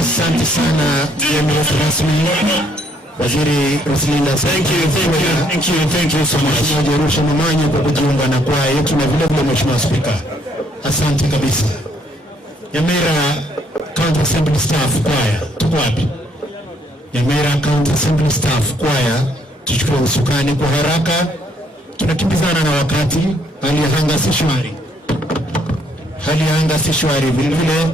Asante sana Waziri Rosalinda. Thank you so much. Mheshimiwa Mamanya kwa kujiunga na kwaya yetu na vile vile Mheshimiwa Spika. Asante kabisa. Nyamira County Assembly Staff Choir, tuko wapi? Nyamira County Assembly Staff Choir, tuchukue usukani kwa haraka. Tunakimbizana na wakati, hali ya anga si shwari. Hali ya anga si shwari vile vile.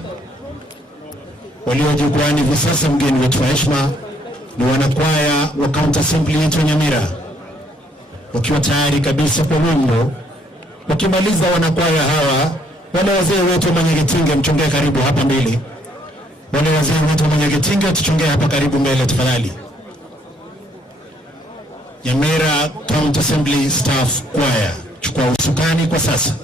Walio jukwani hivi sasa, mgeni wetu wa heshima ni wanakwaya wa County Assembly yetu Nyamira, wakiwa tayari kabisa kwa wimbo. Wakimaliza wanakwaya hawa, wale wazee wetu wa Manyegetinge mchongee karibu hapa mbele. Wale wazee wetu wa Manyegetinge tuchongee hapa karibu mbele tafadhali. Nyamira County Assembly Staff Choir, chukua usukani kwa sasa.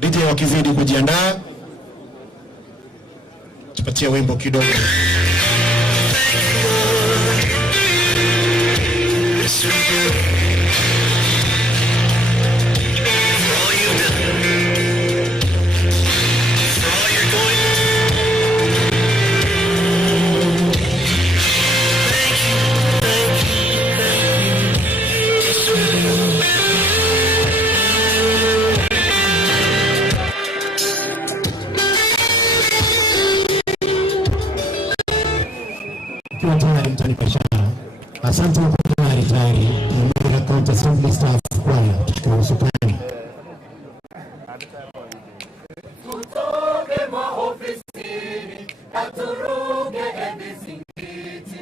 DJ wakizidi kujiandaa, tupatie wimbo kidogo. Asante kwa tayari. Nyamira County Assembly Staff Choir katika usukani. Tutoke maofisini, aturuge vizingiti,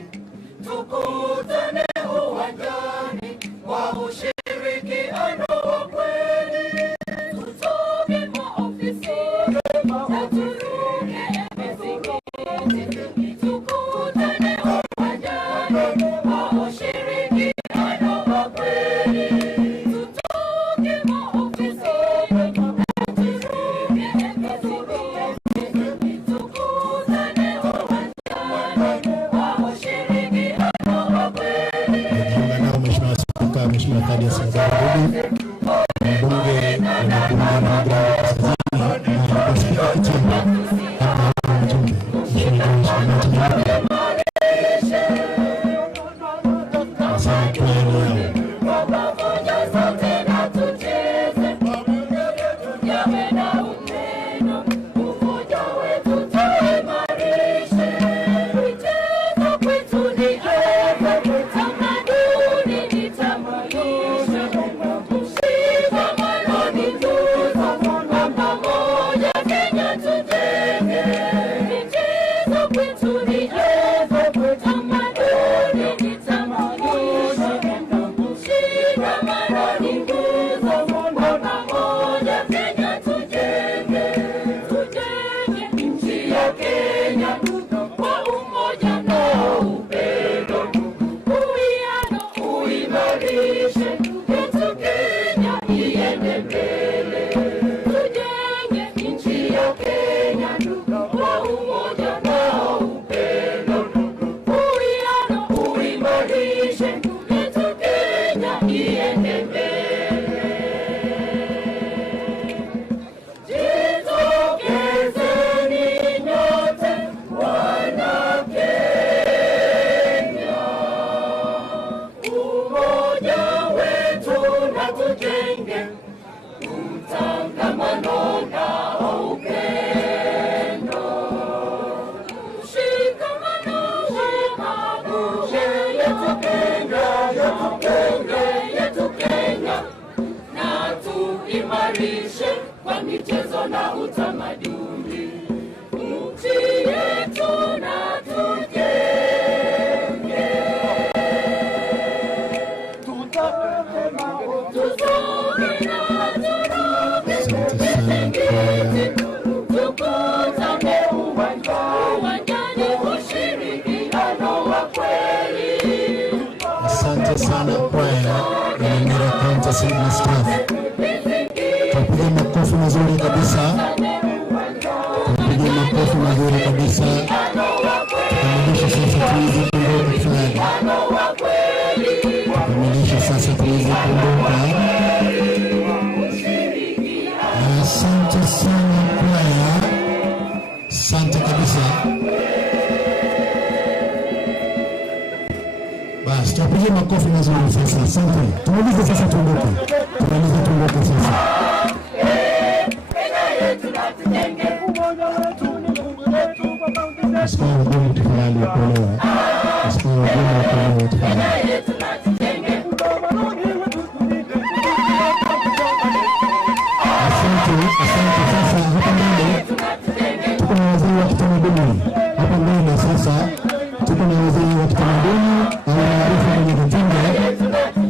tukutane uwanjani kwa ushirikiano wa kweli. Tutoke maofisini, aturuge vizingiti, tukutane uwanjani kwa ushirikiano wa kweli. Tutoke maofisini, Mheshimiwa Tadia Sanzari mbunge kwa michezo na utamaduni nchi yetu na tujenge. Tukutane uwanjani ushirikiano wa kweli. Asante sana kwaya ya Nyamira County Assembly Staff. Tupigie makofi mazuri kabisa. Tupigie makofi mazuri kabisa. Tukamilisha sasa tuweze kuondoka tafadhali. Tukamilisha sasa tuweze kuondoka. Asante sana kwaya. Asante kabisa. Basi tupigie makofi mazuri sasa. Asante. Tumalize sasa tuondoke. Tumalize tuondoke sasa. Askari wagumu tafadhali kuolewa. Askari wagumu kuolewa tafadhali. Asante sasa hapa mbele. Tuko na wazee wa kitamaduni. Hapa mbele sasa tuko na wazee wa kitamaduni au maarufu kwenye Katinga.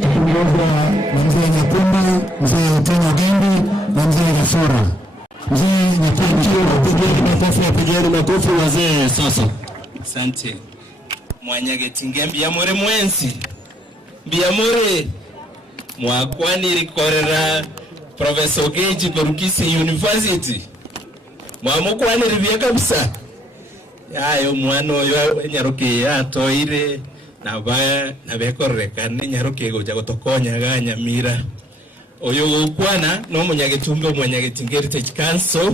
Tukiongozwa na mzee Nyakundi, mzee Tena Gendi na mzee Gafura. Mzee Nyakundi, apigeni makofi wazee sasa. Asante. Mwanyage Mbiamore mwensi. Mbiamore mwakwani rikorera Professor Ogechi Korukisi University. Mwamukwani rivya kabisa. Yayo mwana oyo Nyaruke yatoire nabekorekane Nyaruke goja gotokonya Nyamira. Oyo kwana no Munyagetumbe Mwanyagetinga Heritage Council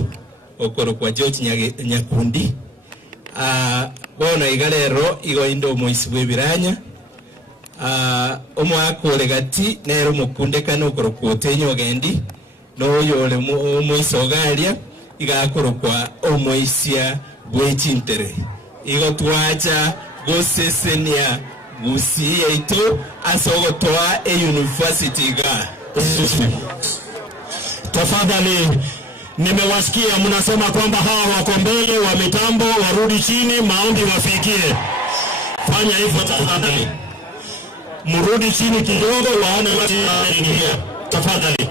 okoro kwa George Nyakundi. Bono igalero igo indo moisibwe biranya. Omwakole gati nero mukunde kano okoro kwotenyo ogendi no yole moisogalia igakoro kwa omoisia bwechintere. Igo twacha gosesenia Gusii yetu asogotoa university ga. Tafadhali, nimewasikia mnasema kwamba hawa wako mbele wa mitambo warudi chini, maombi wafikie. Fanya hivyo tafadhali. Mrudi chini kidogo waone wanaingia. Tafadhali.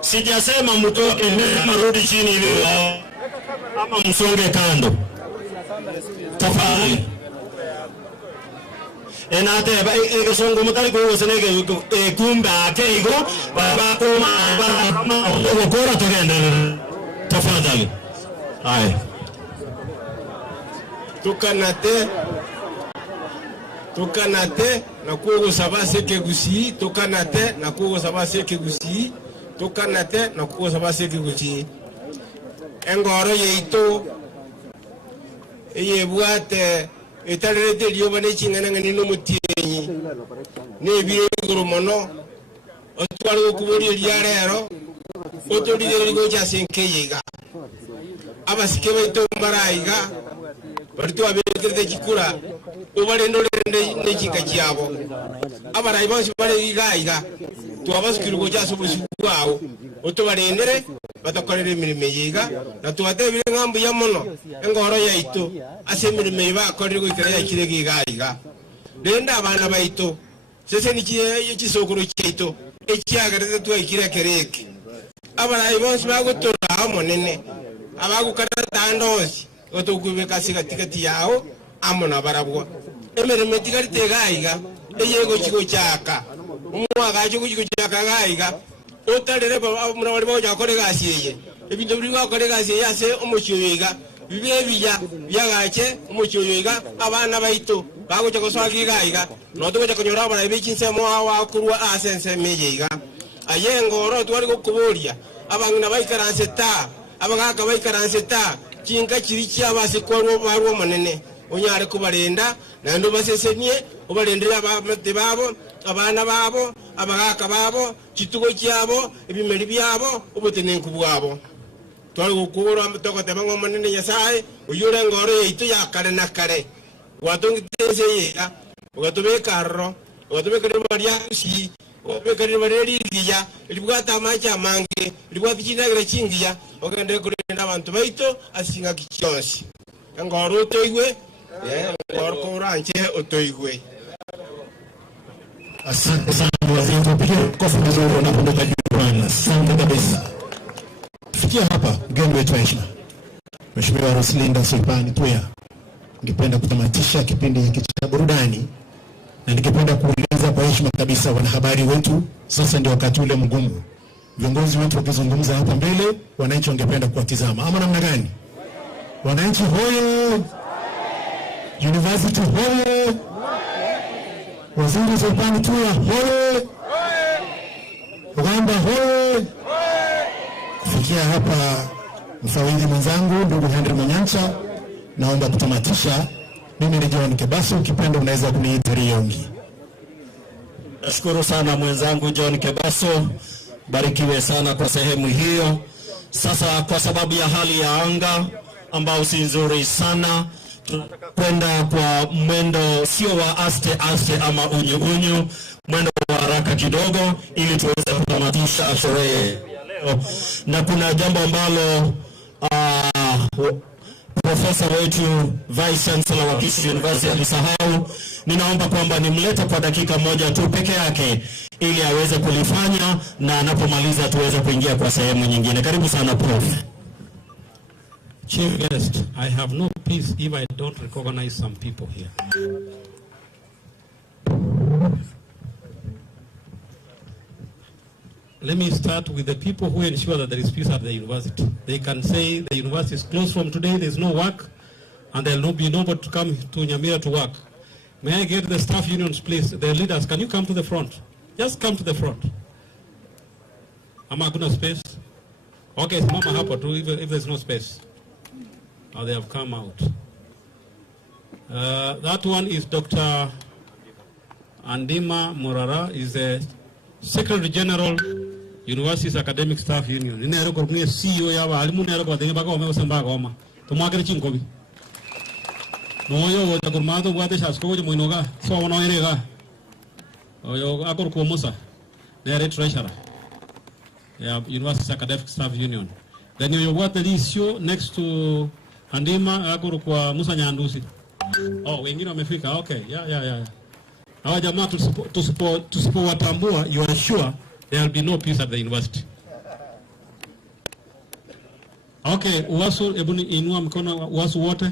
Sijasema mtoke, mrudi chini hivi ama msonge kando. Tafadhali. Enate songo mutari ko senege kumba keigo baba ko okora togenda. Tafadhali. Hai. Tukanate na kugo sabase ke gusi, tukanate na kugo sabase ke gusi, tukanate na kugo sabase ke gusi. Engoro yeito yebuate etalete liyo bane chingana ngani no mutienyi ne biye guru mono otwalo kubori lyarero otoli go cha senke yega abasike baito maraiga barito abekete chikura ubale ndolende ne chikachiabo abarai bose bare igaiga tuabasikiru go cha sobusikwao otobarendere batakorera imirimo yiga na tubatebire ngambu ya mono engoro yaito asemirimo bakorera gwikira yakire gigaiga denda abana baito sese nikiye kisokoro cyito ekyagareze twikira kereke abarai bose bagutora monene abagukarata ndozi otokubeka sigatikati yao amona barabwa emirimo tigarite gaiga eyego kigo cyaka umwaka cyo kigo cyaka gaiga otarere baba mura bari boja kore gasiye ebintu biri bakore gasiye yase umucyoyiga bibebiya byagache umucyoyiga abana baito bago cyo swagi gaiga no to cyo kunyora bana bikinse mo awa kurwa asense meyiga ayengoro twari kukuburia abangina bayikaranse ta abagaka bayikaranse ta kinga kiri cyabase ko barwo manene unyare kubarenda nando basesenye ubarendera abamete babo abana babo abagaka babo kitugo cyabo ibimeri byabo ubutenenku bwabo twari gukura mutoko tebango manene yasaye uyure ngoro yitu yakare nakare watongitese yeka ugatubekaro ugatubekare bariya si ubekare bareri giya libwata macha mange libwata kinagira kingiya ogende kurenda abantu baito asinga kicyonsi ngoro toywe ngoro koranje otoywe. Asante sana waziri, tupigie kofi vizuri unapotoka jukwani. Asante kabisa. Fikia hapa mgeni wetu wa heshima, Mheshimiwa Roslinda Sulpani Tuya, ningependa kutamatisha kipindi hiki cha burudani na ningependa kuuliza kwa heshima kabisa wanahabari wetu, sasa ndio wakati ule mgumu. Viongozi wetu wakizungumza hapa mbele, wananchi wangependa kuwatizama. Ama namna gani? Wananchi hoye! University hoye! Waziri Sulpani Tuya hoye! Uganda hoye! Kufikia hapa mfawidhi mwenzangu ndugu Henry Manyancha, naomba kutamatisha. Mimi ni John Kebaso, ukipenda unaweza kuniita Riongi. Nashukuru sana mwenzangu John Kebaso, barikiwe sana kwa sehemu hiyo. Sasa kwa sababu ya hali ya anga ambao si nzuri sana, tunakwenda kwa mwendo sio wa aste ama unyu, mwendo wa haraka kidogo ili tuweze kutamatisha sherehe leo. Na kuna jambo ambalo Profesa wetu Vice Chancellor wa Kisii University alisahau. Ninaomba kwamba nimlete kwa dakika moja tu peke yake ili aweze kulifanya, na anapomaliza tuweze kuingia kwa sehemu nyingine. Karibu sana Prof. Chief guest, I have no peace if I don't recognize some people here. Let me start with the people who ensure that there is peace at the university. They can say the university is closed from today, there is no work, and there will be nobody to come to Nyamira to work. May I get the staff unions, please? The leaders, can you come to the front? Just come to the front. Am I gonna space? Okay, Mama Hapa too, if there's no space. Oh, they have come out. That one is Dr. Andima Morara, is the Secretary General, University's Academic Staff Union. Nina ko ni CEO ya walimu na ko de ba ko me osamba ko ma. To mo agre chinko bi. Noyo Jagurmato Guadesha School Moinoga, so on Oirega. Oyo Akor Kuomusa, the treasurer. Yeah, University Academic Staff Union. Then you what the issue next to Andima Akor Kwa Musa Nyandusi. Oh, wengine wamefika. Okay, yeah. Hawa jamaa tusipowatambua, you are sure there will be no peace at the university. Okay, UWASU, hebu inua mkono UWASU wote.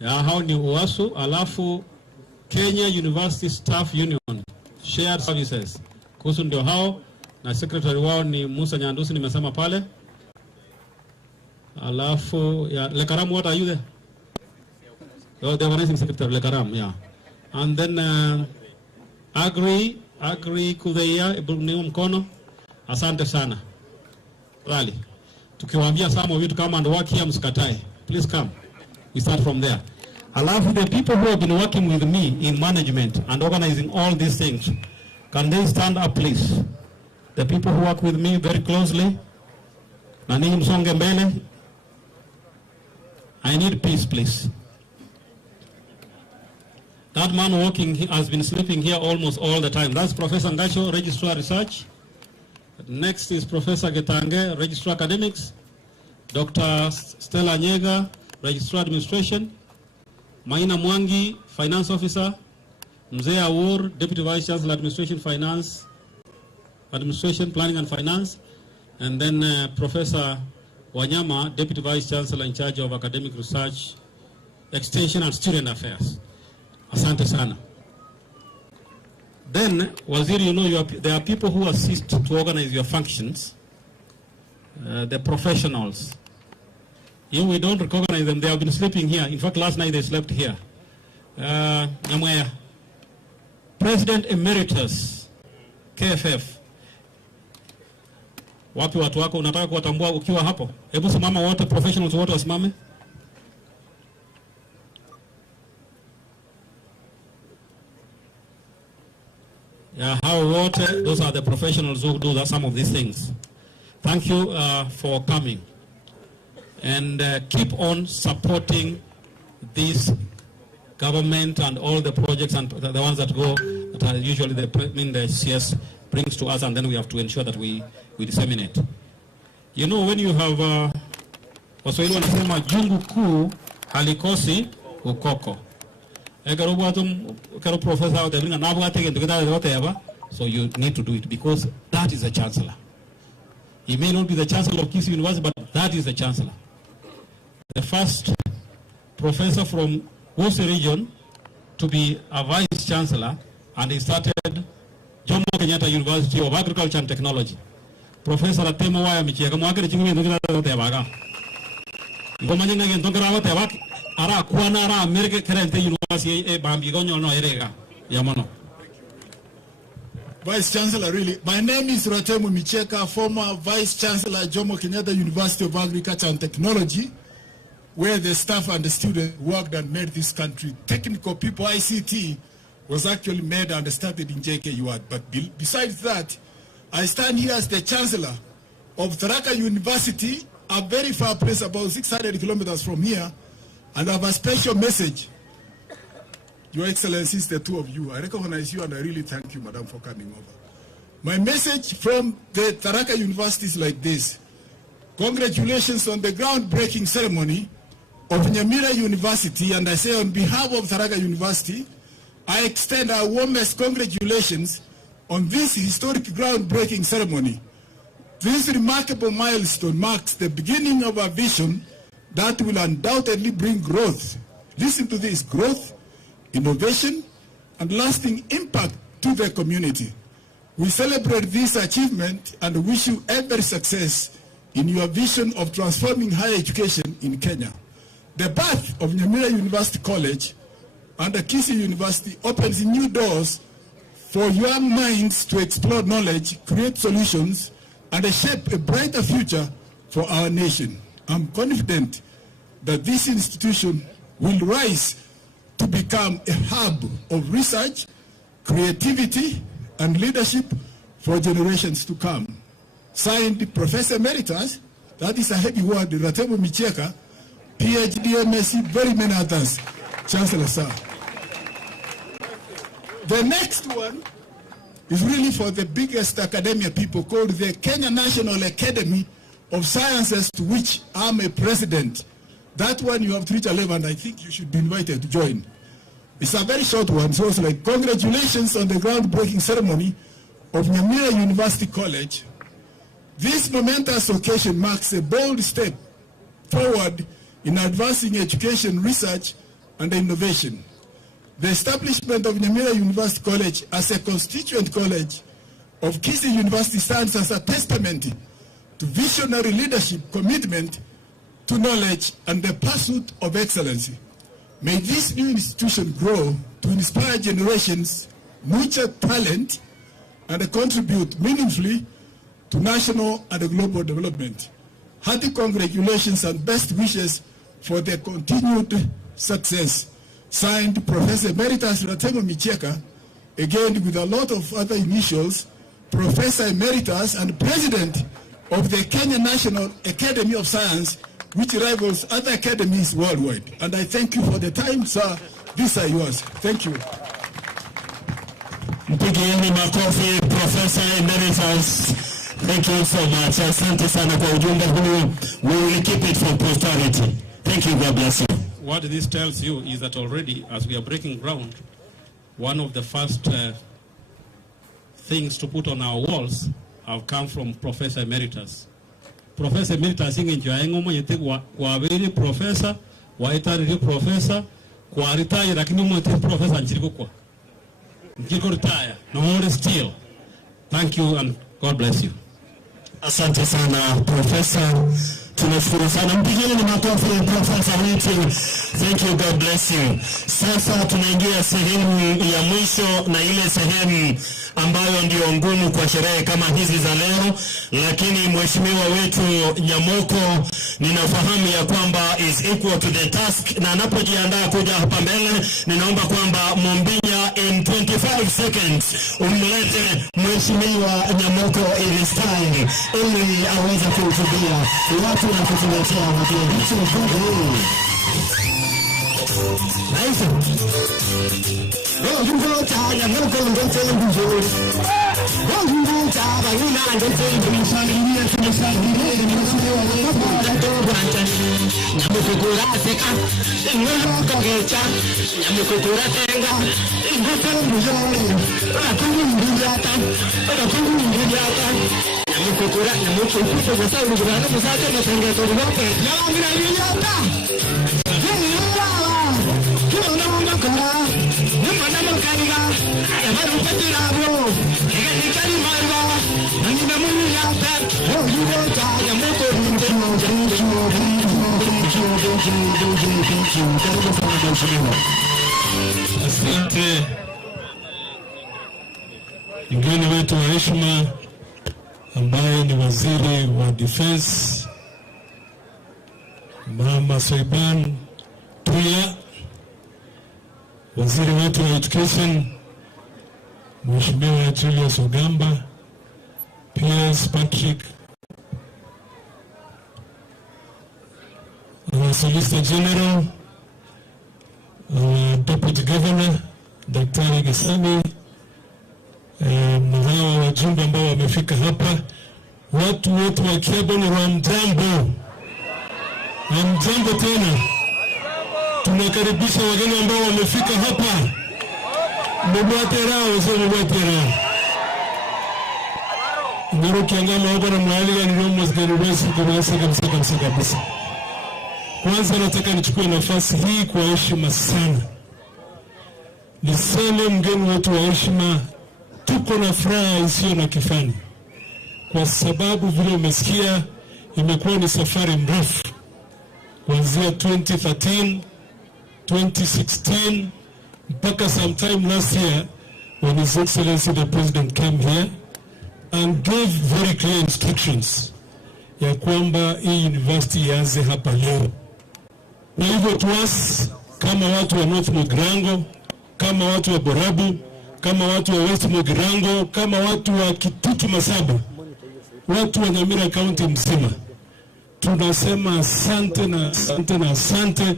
Ya hao ni UWASU, alafu Kenya University Staff Union, Shared Services. Kuhusu ndio hao, na secretary wao ni Musa Nyandusi nimesema pale. Alafu, Lekaram, what are you there? Oh, the organizing secretary, Lekaram, yeah. And then Agri Kudeia, Ebuniwa mkono. Asante sana. Rally. Tukiwaambia some of you to come and work here, msikatai. Please come. We start from there. I love the people who have been working with me in management and organizing all these things. Can they stand up, please? The people who work with me very closely. Nani msonge mbele. I need peace, please. That man working has been sleeping here almost all the time. That's Professor Ngacho, Registrar Research. Next is Professor Getange, Registrar Academics. Dr. Stella Nyega, Registrar Administration. Maina Mwangi, Finance Officer. Mzee Awur, Deputy Vice Chancellor, Administration, Planning and Finance. And then Professor Wanyama, Deputy Vice Chancellor in charge of Academic Research, Extension and Student Affairs. Asante sana. Then, Waziri, you know, there are people who assist to organize your functions, the professionals. You, we don't recognize them. They have been sleeping here. In fact, last night they slept here. President Emeritus, KFF. Wapi watu wako unataka kuwatambua ukiwa hapo? Hebu simama wote, professionals wote wasimame. Yeah, how water, those are the professionals who do some of these things. Thank you for coming. And keep on supporting this government and all the projects and the ones that go, that are usually the CS brings to us, and then we have to ensure that we disseminate. You know, when you have, Waswahili wanasema jungu kuu halikosi ukoko. So you need to do it because that is the chancellor. He may not be the chancellor of Kisii University, but that is the chancellor. The first professor from Wosi region to be a vice chancellor, and he started Jomo Kenyatta University of Agriculture and Technology. Professor Atemo Waya Michiaka Mwakere Chingwe Ndokira Tebaga. Ngomanyanga Ndokira Tebak ara kuana ara America Kerente University e Bambi Gonyo no erega. Yamono. Vice Chancellor, really. My name is Ratemu Micheka, former Vice Chancellor at Jomo Kenyatta University of Agriculture and Technology, where the staff and the students worked and made this country. Technical people, ICT, was actually made and started in JKUAT. But besides that, I stand here as the Chancellor of Tharaka University, a very far place, about 600 kilometers from here, and I have a special message. Your Excellencies, the two of you, I recognize you and I really thank you, Madam, for coming over. My message from the Tharaka University is like this. Congratulations on the groundbreaking ceremony of Nyamira University, and I say on behalf of Tharaka University, I extend our warmest congratulations on this historic groundbreaking ceremony. This remarkable milestone marks the beginning of a vision that will undoubtedly bring growth. Listen to this: growth, innovation, and lasting impact to the community. We celebrate this achievement and wish you every success in your vision of transforming higher education in Kenya. The birth of Nyamira University College and Kisii University opens new doors for young minds to explore knowledge, create solutions, and shape a brighter future for our nation. I'm confident that this institution will rise to become a hub of research, creativity, and leadership for generations to come. Signed, Professor Emeritus, that is a heavy word, Ratemu Micheka, PhD, MSc, very many others. Chancellor, sir. The next one is really for the biggest academia people called the Kenya National Academy of Sciences, to which I'm a president. That one you have to reach a level, and I think you should be invited to join. It's a very short one, so it's like, congratulations on the groundbreaking ceremony of Nyamira University College. This momentous occasion marks a bold step forward in advancing education, research, and innovation. The establishment of Nyamira University College as a constituent college of Kisii University stands as a testament to visionary leadership, commitment to knowledge, and the pursuit of excellence. May this new institution grow to inspire generations, nurture talent, and contribute meaningfully to national and global development. Hearty congratulations and best wishes for their continued success. Signed, Professor Emeritus Ratengo Micheka, again with a lot of other initials, Professor Emeritus and President of the Kenya National Academy of Science, which rivals other academies worldwide. And I thank you for the time, sir. These are yours. Thank you. Mpigieni makofi Professor Emeritus. Thank you so much. Asante sana kwa ujumbe huu. We will keep it for posterity. Thank you. God bless you. What this tells you is that already, as we are breaking ground, one of the first things to put on our walls have come from Professor Emeritus. Professor Emeritus ingenjoaengo mwenye kwa vile professor, waitari professor, kwa retire lakini mwenye professor nchiriko retire. No still. Thank you and God bless you. Asante sana Professor. Tunashukuru sana. Mpigeni makofi Professor wetu. Thank you, God bless you. Sasa tunaingia sehemu ya mwisho, na ile sehemu ambayo ndio ngumu kwa sherehe kama hizi za leo, lakini mheshimiwa wetu Nyamoko ninafahamu ya kwamba is equal to the task, na anapojiandaa kuja hapa mbele, ninaomba kwamba Mombinya in 25 seconds umlete mheshimiwa Nyamoko ili style ili aweze kuhutubia watu na kutuletea wageni. Nice. You go to Nyamoko and don't tell him who's yours. You go to Bagina and don't tell him who's yours. Nyamoko Kurasika, Nyamoko Gecha, Nyamoko Kuratenga, Nyamoko Mujori, Rakuru Mujata, Rakuru Mujata, Nyamoko Kura, Nyamoko Kusa, Mujana, Musata, Natenga Kurupe, Nyamira Mujata. Asante mgeni wetu wa heshima ambaye ni waziri wa defense Mama Soiban Tuya, waziri wetu wa education Mheshimiwa Julius Ogamba, Piers Patrick, our Solicitor General, our Deputy Governor Daktari Gesami, na hawa wajumbe ambao wamefika hapa, watu wote wa Kiabon, hamjambo. Hamjambo tena. Tunakaribisha wageni ambao wamefika hapa. Mbwatera wazee mbwatera. Ndio kiangama hapa na mahali ya niliomo zikaniwezi kabisa kabisa. Kwanza nataka nichukue nafasi hii kwa heshima sana. Niseme mgeni wetu wa heshima, tuko na furaha isiyo na kifani. Kwa sababu vile umesikia imekuwa ni safari mrefu. Kuanzia 2013, 2016, mpaka sometime last year when His Excellency the President came here and gave very clear instructions ya kwamba hii university ianze hapa leo. Na hivyo tuwas kama watu wa North Mugirango, kama watu wa Borabu, kama watu wa West Mugirango, kama watu wa Kitutu Masaba, watu wa Nyamira County mzima, tunasema asante na asante na asante,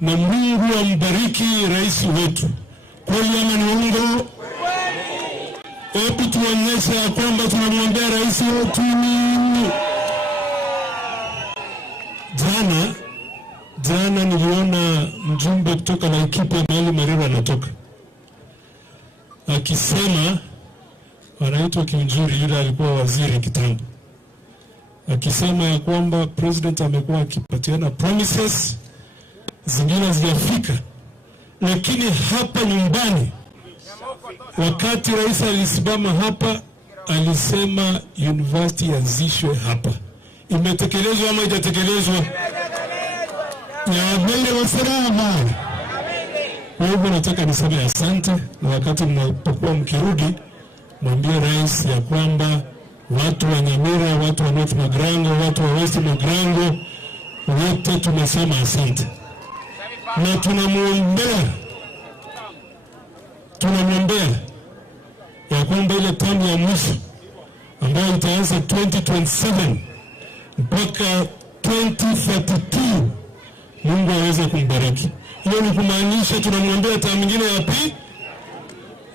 na Mungu ambariki rais wetu. Kweli ama ni uongo? Hebu tuonyeshe ya kwamba tunamwombea rais wetu. Jana niliona mjumbe kutoka Laikipia mahali Marira anatoka akisema, anaitwa Kinjuri, yule alikuwa waziri kitambo, akisema ya kwamba president amekuwa akipatiana promises zingine hazijafika, lakini hapa nyumbani wakati rais alisimama hapa alisema university yazishwe hapa. Imetekelezwa ama haijatekelezwa? Ya mbele wa salama. Kwa hivyo nataka niseme asante, na wakati mnapokuwa mkirudi mwambie rais ya kwamba watu wa Nyamira, watu wa North Magrango, watu wa West Magrango wote tumesema asante. Na tunamwombea ya kwamba ile tamu ya mwisho ambayo itaanza 2027 mpaka 2032 Mungu aweze kumbariki. Hiyo ni kumaanisha tunamwombea tamu nyingine ya pili.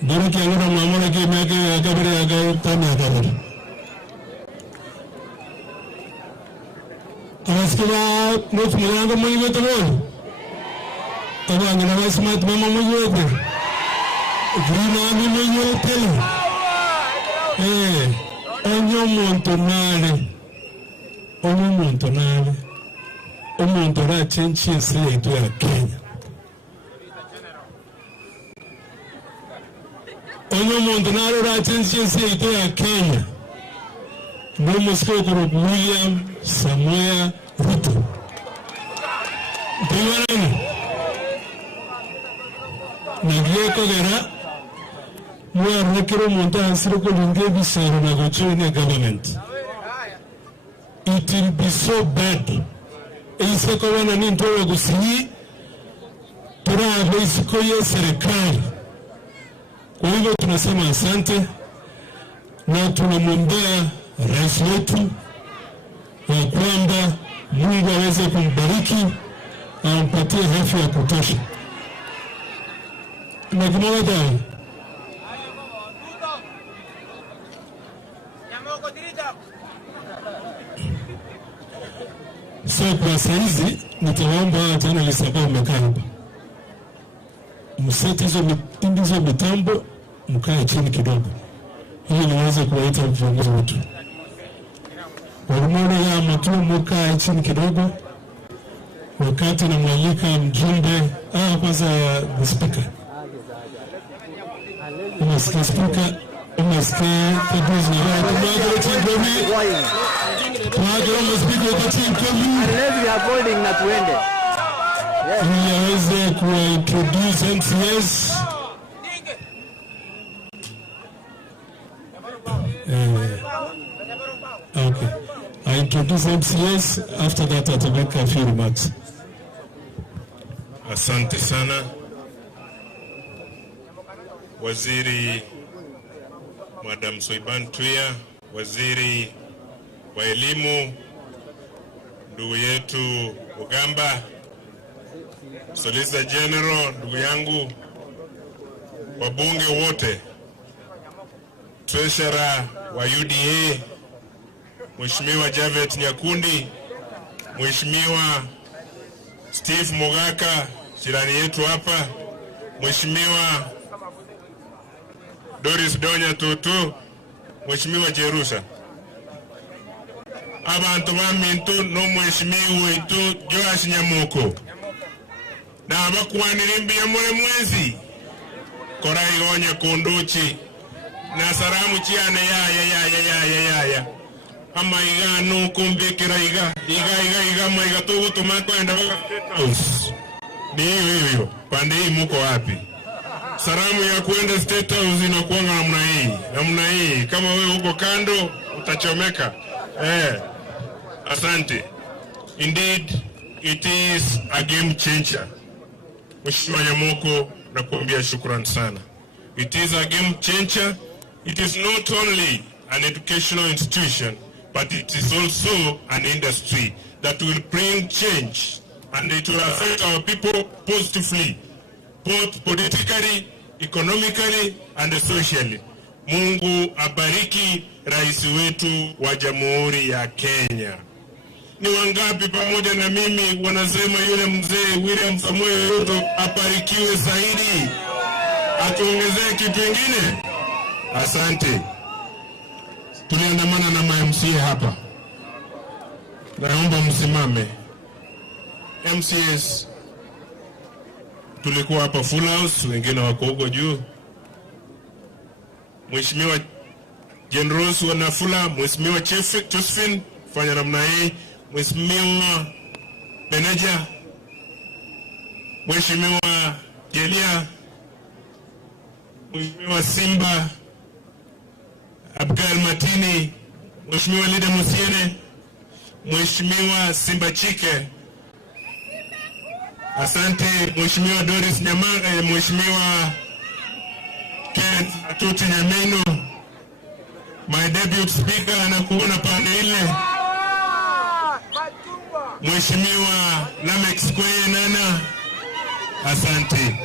Bariki angora mamona ke miaka ya kabiri ya tamu ya kabiri. Awasikia North Magrango mwenye wetu wao. Tawa angina wasimati mama mwenye wetu. Grina ni mwenye wetu. Onyo montonale. Omuntu arachenchi ese yetu ya Kenya. Onyo montonale arachenchi ese yetu ya Kenya. Nomusikokoro William Samoei Ruto. Ndiwarani. Nagieko gara mwarekero monta ansiroko linge bisaro na gojoine government. It will be so bad. Isa kwa wana ni ntowe gusinyi turabe isiko ye serikali. Kwa hivyo tunasema asante na tunamwombea rais wetu ya kwamba Mungu aweze kumbariki na ampatie afya ya kutosha. Na kimoja so kwa saizi nitaomba tena lisaba umekaa hapa. Mseti hizo mitambo mkae chini kidogo. Ili niweze kuwaita viongozi wetu. Walimona ya matu mkae chini kidogo. Wakati na mwalika mjumbe kwanza the speaker. Umesikia speaker, umesikia produce na watu mwagere chingomi. Mwagere umesikia kwa chingomi. Unless we are holding na tuende. Niweze kuintroduce MCS. Okay. I introduce MCS. After that, I'll make a few remarks. Asante sana. Waziri Madam Soiban Tuya, waziri wa elimu, ndugu yetu Ugamba, Solicitor General, ndugu yangu, wabunge wote, treasurer wa UDA, Mheshimiwa Javet Nyakundi, Mheshimiwa Steve Mogaka, jirani yetu hapa, Mheshimiwa Doris Donya Tutu, Mheshimiwa Jerusha. Abantu bamintu no Mheshimiwa wetu Joash Nyamuko. Na abakuanirimbi ya mule mwezi. Korai gonya kunduchi. Na salamu chiane ya. Ama iga nukumbikira iga maiga tugu tumako enda house. Ni hiyo. Pande hii muko wapi? Salamu ya kuenda State House inakuwa namna hii. Kama wewe uko kando utachomeka. Asante. Indeed, it is a game changer. Mheshimiwa Nyamoko, nakuambia shukrani sana. It is a game changer. It is not only an educational institution, but it is also an industry that will bring change and it will affect our people positively, both politically, economically and socially. Mungu abariki rais wetu wa Jamhuri ya Kenya. Ni wangapi pamoja na mimi wanasema yule mzee William Samoei Ruto abarikiwe zaidi, atuongezee kitu kingine? Asante. Tuliandamana na MCA hapa, naomba msimame. MCAs tulikuwa hapa full house, wengine wako huko juu. Mheshimiwa Generals wa Nafula, Mheshimiwa Josephine, fanya namna hii. Mheshimiwa Meneja, Mheshimiwa Jelia, Mheshimiwa Simba, Abdul Matini, Mheshimiwa Lida Musiene, Mheshimiwa Simba Chike. Asante Mheshimiwa Doris Nyamaga, Mheshimiwa Ken Atuti Nyameno, my deputy speaker anakuona pande ile. Mheshimiwa Lamex Kweye Nana, asante.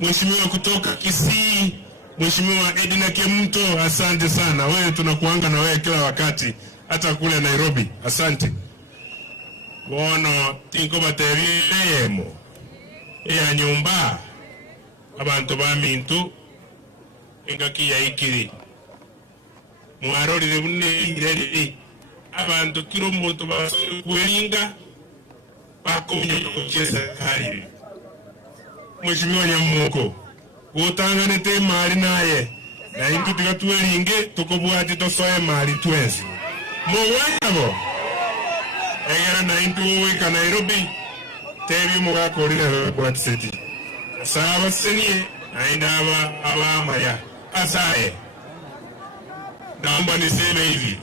Mheshimiwa kutoka Kisii, Mheshimiwa Edina Kemto, asante sana. Wewe tunakuanga na wewe kila wakati, hata kule Nairobi. Asante. Bono tinko bateriyemo ya nyumba abantu bamintu ingaki yaikiri mwarorire bunne ireri abantu kiro muntu bakweringa bakomye kucheza kari. Mheshimiwa Nyamuko gutanganete mali naye na intu tigatweringe tukobwati tosoye mali twese mugwanyabo egera na intu wika Nairobi tebi mugakorira kwa city saba senie aindaba abamaya asaye. Naomba niseme hivi,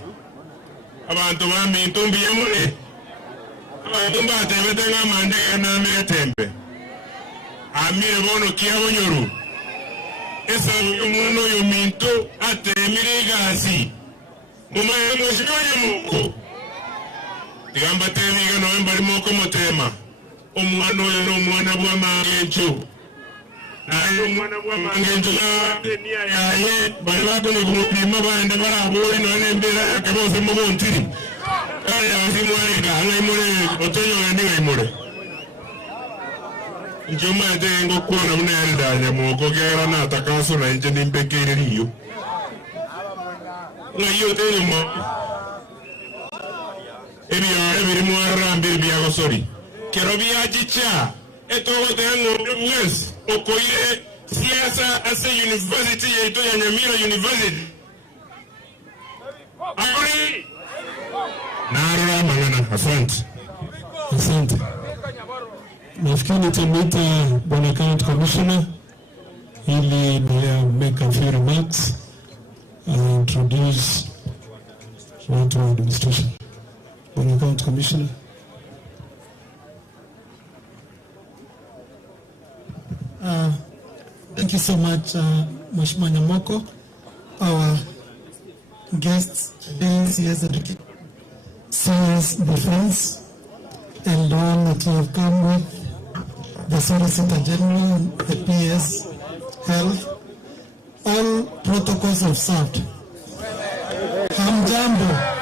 abantu bamintu mbiyemule abantu batebetenga mandeka na miretembe amire bono kiabonyoru esa umuntu yomintu atemire gasi mumaye Mheshimiwa Nyamuko digamba temiga Novemba limoko motema omwana oyo n'omwana bwa mangenjo naye omwana bwa mangenjo nia yaye bali bakole kumupima bande barabole none mbera yakabose mu bontiri kale azimwalika ngaimule otonyo ngandi ngaimule njuma tengo kuona mnenda Nyamuko kera na takaso na nje nimbekere riyo ngayo tenyo ebiri mwarambiri byago sori kerobia jicha etogo tengo wes okoire siasa ase university yetu ya Nyamira University ari nara mangana. Asante. Nafikiri nitamwita Bwana County Commissioner ili make a few remarks and introduce what to administration. Bwana County Commissioner. Thank you so much, Mheshimiwa Nyamoko. Our guests today, CS Education, CS Defense, and all that you have come with, the Solicitor General, the PS, Health, all protocols observed. Hamjambo.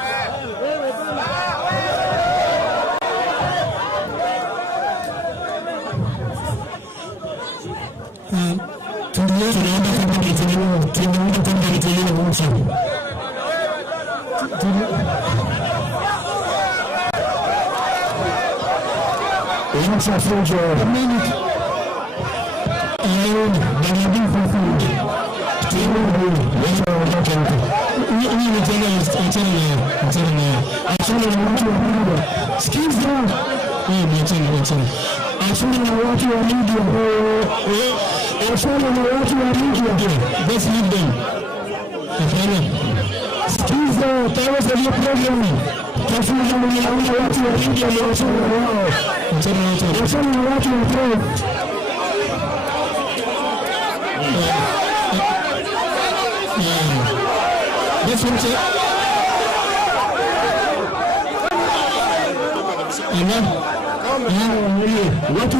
mtulie. Watu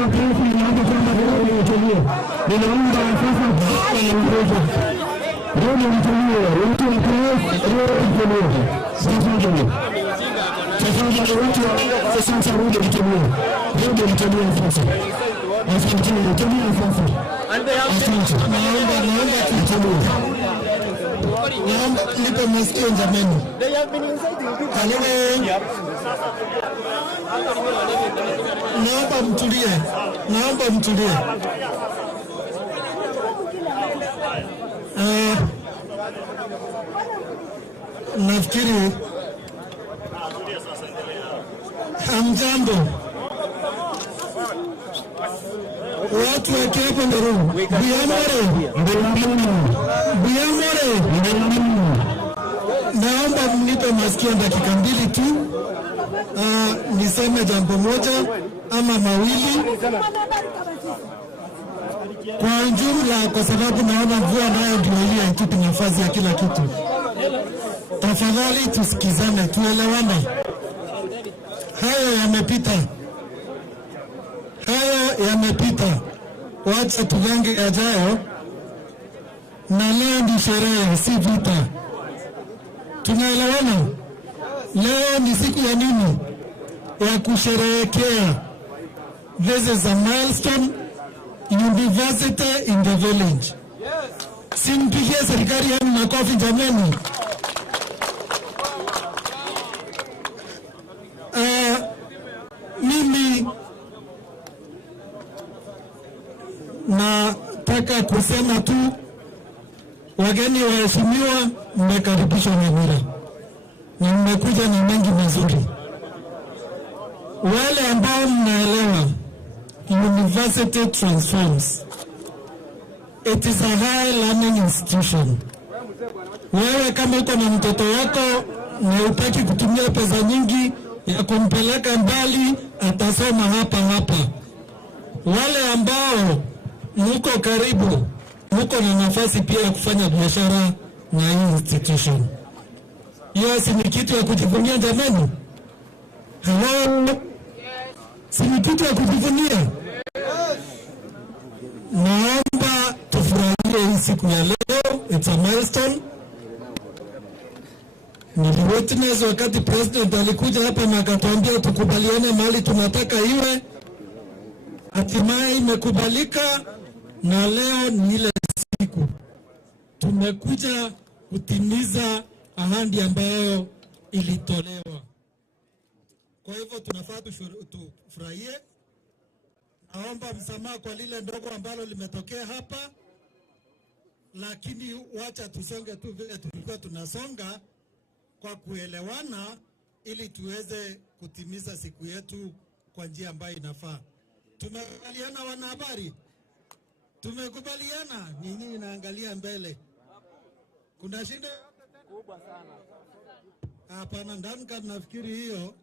wa Kristo naomba kwamba roho mtulie. Ninaomba sasa roho mtulie. Watu wa Kristo roho mtulie. Sasa mtulie. Sasa roho mtulie. Roho mtulie sasa. Asante mtulie sasa. Naomba tutulie. Naomba nipe masikio jamani. Naomba mtulie. Nafikiri hamjambo. Watu wa Kiapo Nduru. Biamore. Naomba mnipe masikio dakika mbili tu. Niseme jambo moja ama mawili kwa ujumla, kwa sababu naona mvua nayo ndio ile haitupi nafasi ya kila kitu. Tafadhali tusikizane, tuelewane. Hayo yamepita. Wacha tugange yajayo, na leo ni sherehe, si vita. Tunaelewana? Leo ni siku ya nini? Ya kusherehekea. This is a milestone, university in the village. Simpigie serikali yenu makofi jameni. Mimi nataka kusema tu, wageni waheshimiwa, mmekaribishwa Nyamira na mmekuja na mengi mazuri. Wale ambao mnaelewa, university transforms. It is a high learning institution. Wewe kama uko na mtoto wako na utaki kutumia pesa nyingi ya kumpeleka mbali, atasoma hapa. Wale ambao muko karibu, muko na nafasi pia ya kufanya biashara na hii institution. Hiyo si ni kitu ya kujivunia jamani? Hello? Si ni kitu ya kujivunia? Naomba tufurahie hii siku ya leo. It's a milestone. Niliwitness wakati president alikuja hapa na akatuambia tukubaliane mahali tunataka iwe. Hatimaye imekubalika, na leo ni ile siku tumekuja kutimiza ahadi ambayo ilitolewa. Kwa hivyo tunafaa tufurahie. Naomba msamaha kwa lile ndogo ambalo limetokea hapa, lakini wacha tusonge tu vile tulikuwa tunasonga, kwa kuelewana, ili tuweze kutimiza siku yetu kwa njia ambayo inafaa. Tumekubaliana wanahabari? Tumekubaliana? Nini naangalia mbele? Kuna shida kubwa sana? Hapana, ndamka nafikiri hiyo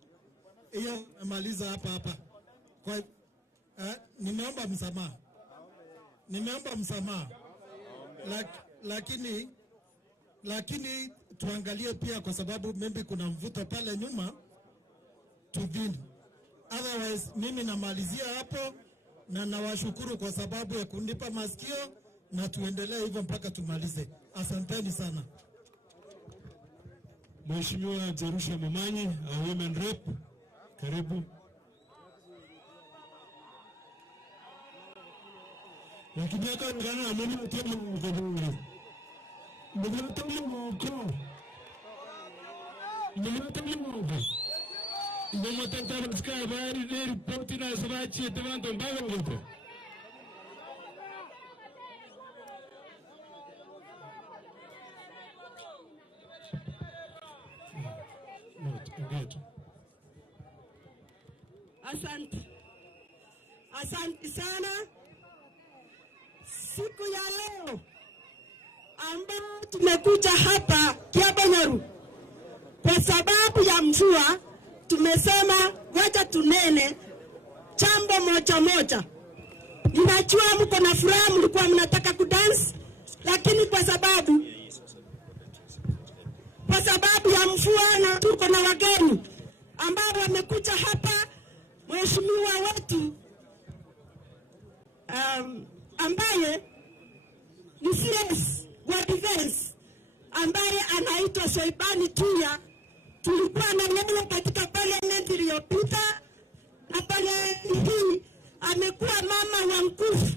namaliza hapa. Kwa nimeomba msamaha. Lakini tuangalie pia, kwa sababu maybe kuna mvuto pale nyuma tudini. Otherwise mimi namalizia hapo, na nawashukuru kwa sababu ya kunipa masikio, na tuendelee hivyo mpaka tumalize. Asanteni sana. Mheshimiwa Jerusha Momanyi, women rep, karibu. Lakini hata ngana na mimi mtendo mkubwa. Mtendo mkubwa. Ndio mtendo msikia habari ile ripoti na sabachi tevando mbago ngoto. Asante sana. Siku ya leo ambao tumekuja hapa Kiapo Nduru kwa sababu ya mvua, tumesema wacha tunene chambo moja. Ninajua mko na furaha, mlikuwa mnataka kudance, lakini kwa sababu ya mvua na tuko na wageni ambao wamekuja hapa, mheshimiwa wetu ambaye ni CS wa defense ambaye anaitwa Shaibani Tuya. Tulikuwa na yeye katika parliament iliyopita, na parliament hii amekuwa mama wa nguvu.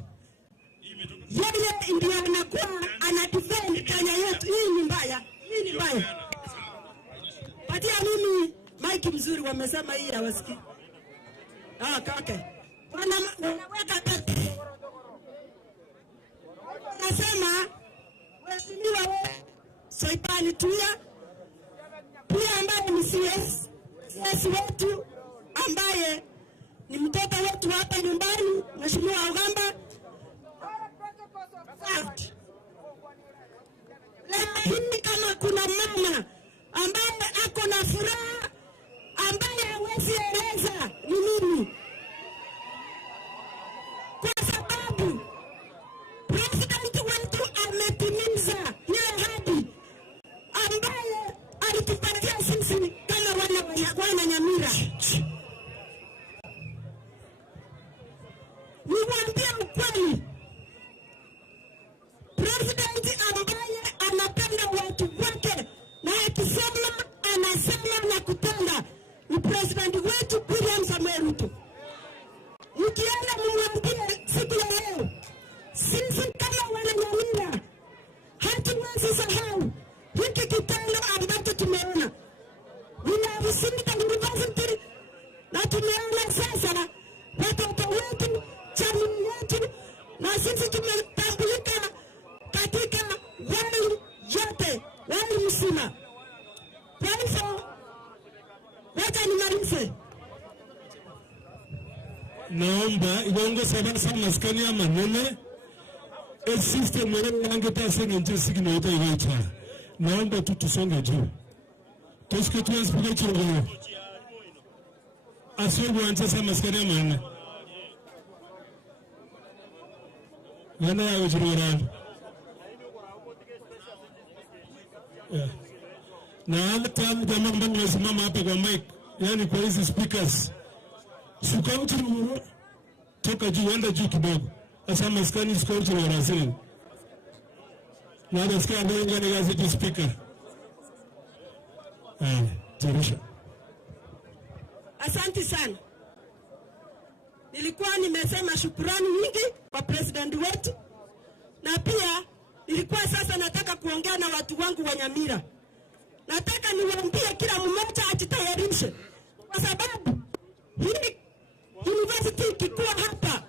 Yeye ndiye anakuwa ana defend Kenya yetu. Hii ni mbaya, hii ni mbaya. Patia mimi mic mzuri, wamesema hii hawasikii. Okay. Wanaweka kati. Nasema mheshimiwa Shaibani Tuya pia ambaye ni CS wetu ambaye ni mtoto wetu hapa nyumbani, mheshimiwa Ogamba. Lakini kama kuna mama ambaye ako na furaha ambaye hawezi eleza ni mimi, kwa sababu president wetu ametimiza ile ahadi ambaye alitupatia sisi kama wana Nyamira. Niwaambie ukweli, president ambaye anapenda watu wake na akisema anasema na kutenda ni president wetu William Samoei Ruto. Nikienda mwambie siku ya leo, sisi kama wana Nyamira hatuwezi sahau hiki kitendo ambacho tumeona. Ninavisita university na tumeona sasa watoto wetu, jamii yetu, na sisi tumetambulika katika wali yote, wali mzima. Kwa hivyo, wacha nimalize. Naomba iwango sana maskani ya manene system yangu pasa nje signo yote iwacha. Naomba tusonge juu. Tusikie tuanze kidogo. Asobu anza sana maskani ya manene. Yana ya ujirora. Na hata jamaa ambao wamesimama hapa kwa mic, yani kwa hizi speakers. Sukauti rumuru toka juu, enda juu kidogo. Asa maskani sukauti rumuru asili. Na nasikia ndio ngani gazi juu speaker. Tarisha. Asante sana. Nilikuwa nimesema shukrani nyingi kwa president wetu, na pia nilikuwa sasa nataka kuongea na watu wangu wa Nyamira. Nataka niwaambie kila mmoja ajitayarishe, kwa sababu hii university ikikuwa hapa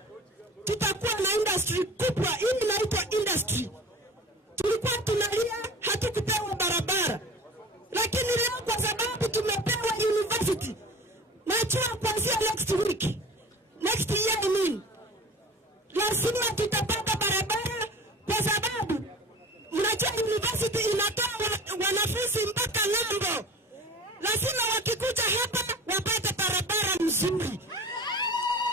tutakuwa na industry kubwa. Hii inaitwa industry. Tulikuwa tunalia hatukupewa barabara, lakini leo kwa sababu tumepewa university, najua kuanzia next year lazima tutapata barabara, kwa sababu mnajua university inatoa wanafunzi mpaka ng'ambo. Lazima wakikuja hapa wapate barabara mzuri.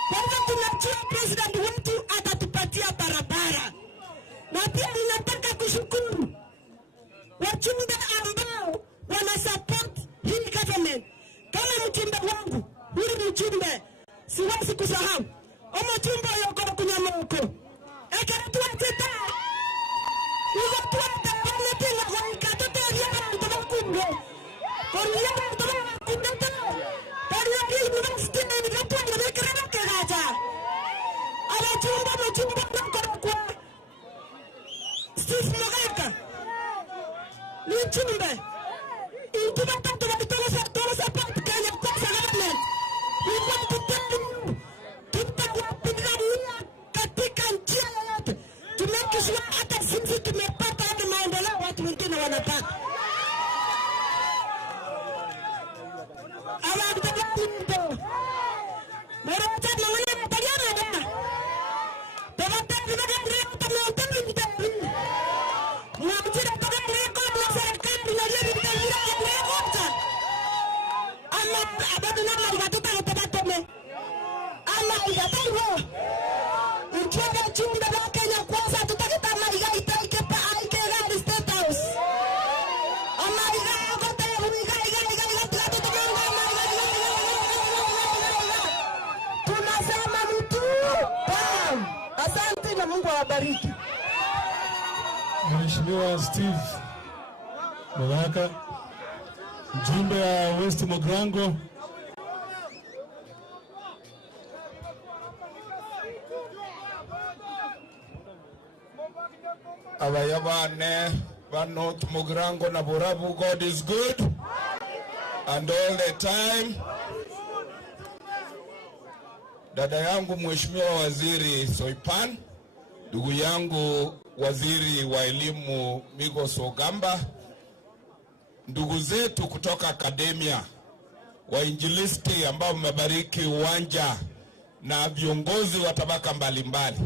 Kwa hivyo tunajua president wetu atatupatia barabara. Na pia ninataka kushukuru wajumbe ambao wanasupport hii government. Kama mjumbe wangu, huyu mjumbe siwezi kusahau. Omujumbe yoko kunyamoko. Ekere tuwateta. Ugo tuwata wanetinga kwa ikatote yama ntobakumbe. Korea ntobakumbe. Korea university nitotua nabekere kegaja. Mujumbe yoko kwa Steve Mogaka. Mujumbe. Intubata tuwatitola support Kenya kwa government. We want to tell you, tutawapigania katika njia yoyote. Tumekishwa hata sisi tumepata hadi maendeleo watu wengine wanataka. Awagdabani ndo. Maracha mwana matariana ya. Tawata vimagandri utameutami mtari. Mwamchira tagandri kwa serikali na yeye mtari ya mwote. Ama abadu nama ikatuta utabatome. Ama ikataiwo. Mchwega chumbe wa Kenya kwanza tutakita maiga itaikepa aike gari State House. Ama iga kote iga tukatutumanga maiga. awabariki. Mheshimiwa Steve Baraka, mjumbe wa West Mogrango. Abayabane ba North Mogrango na Borabu, God is good and all the time. Dada yangu Mheshimiwa Waziri Soipan, ndugu yangu Waziri wa Elimu Migos Ogamba, ndugu zetu kutoka akademia, wainjilisti ambao mmebariki uwanja na viongozi wa tabaka mbalimbali.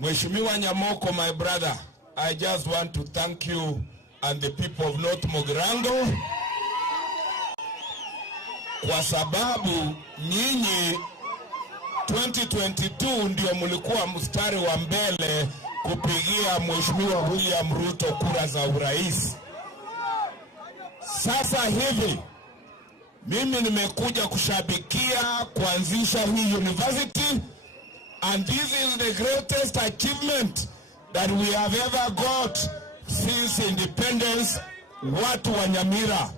Mheshimiwa Nyamoko, my brother, I just want to thank you and the people of North Mogrango kwa sababu nyinyi 2022 ndio mlikuwa mstari wa mbele kupigia Mheshimiwa William Ruto kura za urais. Sasa hivi mimi nimekuja kushabikia kuanzisha hii university, and this is the greatest achievement that we have ever got since independence. Watu wa Nyamira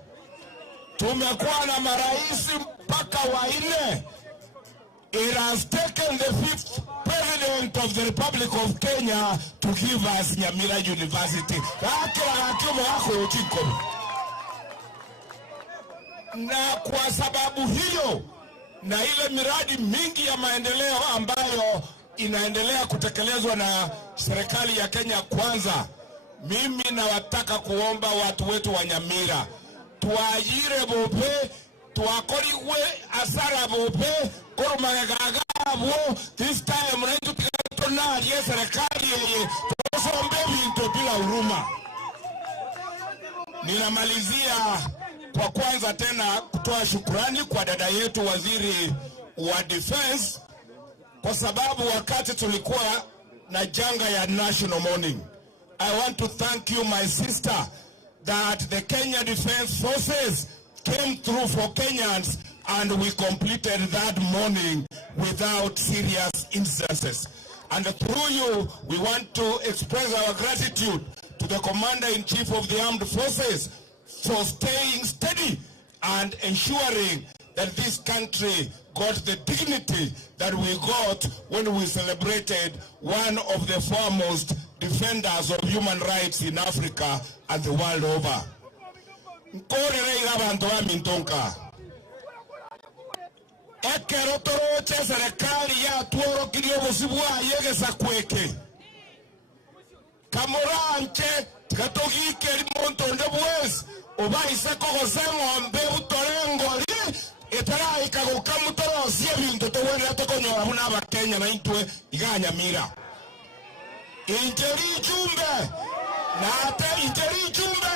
tumekuwa na marais mpaka wanne. It has taken the 5th president of the Republic of Kenya to give us Nyamira University. Na kwa sababu hiyo na ile miradi mingi ya maendeleo ambayo inaendelea kutekelezwa na serikali ya Kenya Kwanza, mimi nawataka kuomba watu wetu wa Nyamira tuajire bope, tuakorigwe asara bope, korumagagabo. This time mnaitu tikatona ya serikali yenye tosombe vinto bila huruma. Ninamalizia kwa kwanza tena kutoa shukrani kwa dada yetu Waziri wa Defense, kwa sababu wakati tulikuwa na janga ya national mourning, I want to thank you my sister that the Kenya Defense Forces came through for Kenyans and we completed that mourning without serious instances. And through you, we want to express our gratitude to the Commander-in-Chief of the Armed Forces for staying steady and ensuring that this country got the dignity that we got when we celebrated one of the foremost defenders of human rights in Africa and the world over. Ekero toroche serikali ya tuoro kilio busibua yege sakweke. Kamoranche tikatogike limonto ndebwes. Oba iseko ng'ombe utorengo li etara ikagokamutoro sie bintu towera tokonyora muna bakenya na intwe iganya mira. Interi jumbe na ate interi jumbe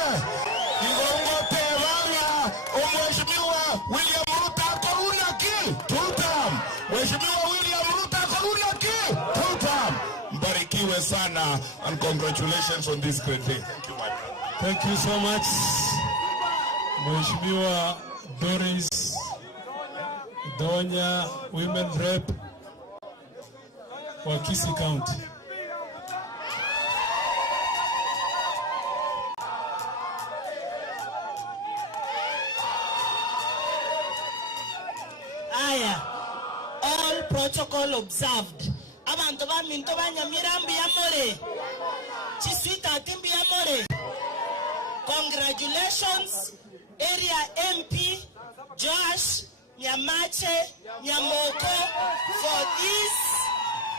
igongo tebanga Mheshimiwa William Ruto koruna ki tutam. Mheshimiwa William Ruto koruna ki tutam. Mbarikiwe sana and congratulations on this great day. Thank you, my brother. Thank you so much. Mheshimiwa Doris Donya, Women Rep wa Kisii County. Aya, all protocol observed. Abantu ba minto ba Nyamira mbiyamore. Chiswita timbiyamore. Congratulations, Area MP Josh Nyamache Nyamoko, for this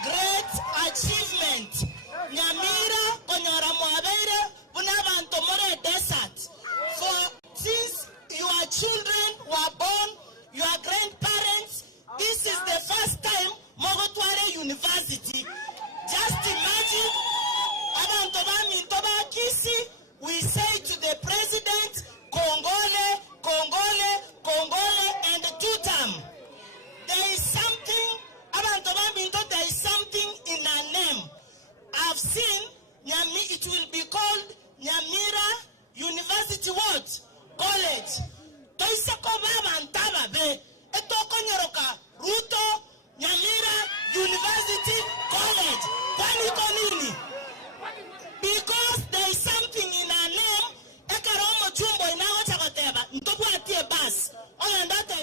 great achievement. Nyamira konyora mwabere bunabanto more desert. For since your children were born, your grandparents, this is the first time Mogotware University. Just imagine, abantu ba minto ba Kisii, we say to the president, Kongole, Kongole, Kongole, and tutam. There is something, there is something in our name. I've seen, it will be called Nyamira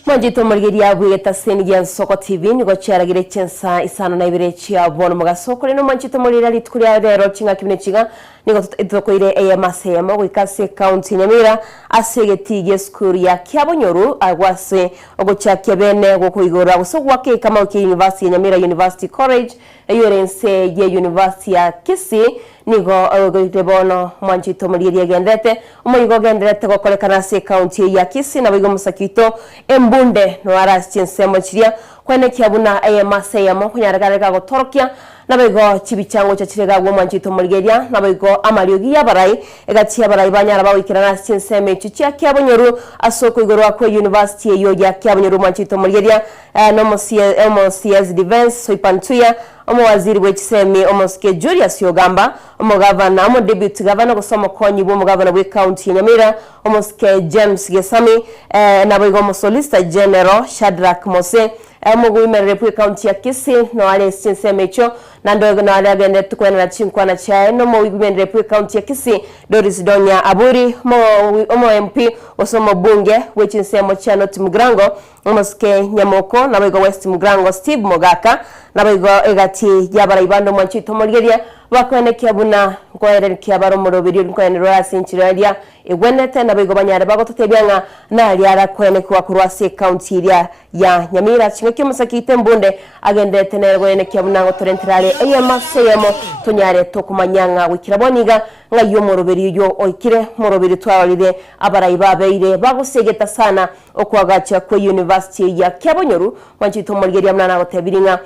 Mwanjito murigiria bwigeta senigya Soko TV nigo cyaragire cyensa isano na ibire cya bono mugasoko reno mwanjito murira litkuria rero cinga kibine ciga nigo tutokoire AMSM gwikase county Nyamira asegetige school ya Kyabonyoru agwase ogochakya bene gokuigora gusogwa ke kama ke University Nyamira University College eyorense ye University ya Kisii nigo bono mwanjito murigiria gendete umuyigo gendete gokolekana se county ya Kisii na bigo musakito Mbunde no arasensemo chiria kwene kyabuna AMSM kunyaragarega gotorokia nabego chibichango chachirega gwo mwanjito murigeria nabego amariogi yabarai egati yabarai banyara bawikirana senseme chichia Kyabonyoru asoko igorwa kwa University yo ya Kyabonyoru mwanjito murigeria no MCS defense soipantuya omwaziri w'ekisemi omoske Julius Yogamba omugavana omo deputy governor gusoma konyi bo mugavana we county Nyamira omoske James Gesami nabego mo solicitor general Shadrack Mose mugwimere pu county ya Kisii no ale sensemecho nando no ale agende tukwena na chinkwana cha no mo wigwimere pu county ya Kisii Doris Donya Aburi mo MP osomo bunge w'ekinsemo cha North Mugrango omoske Nyamoko nabego West Mugrango Steve Mogaka nabego egati yabarayibando mwanchito murigeria bakwene kyabuna ngoere kyabaro murobiri kwene rwasi nchiradia egwenete nabego banyare bagototebyanga nali ara kwene kwa kurwasi county ya Nyamira chingeke musakite Mbunde agende tenergo ene kyabuna ngo torentrale AMSM tunyare tokumanyanga wikiraboniga ngayo murobiri yo oikire murobiri twawalire abarayibabeire bagusegeta sana okwagacha kwa University ya Kyabonyoru mwanchito murigeria mnana gotebiringa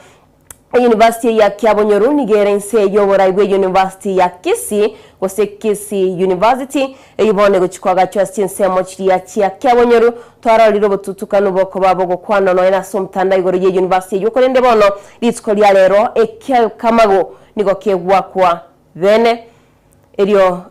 University ya Kyabonyoru nigerense yoboraibwe University ya Kisii gose Kisii University eyibone guchikwaga cyo sinsemo chiriya cya Kyabonyoru twarariro botutukano boko babo gokwana no ena somtanda igoro ye University yokorende bono litsko lya rero kamago nigo kegwa kwa bene elio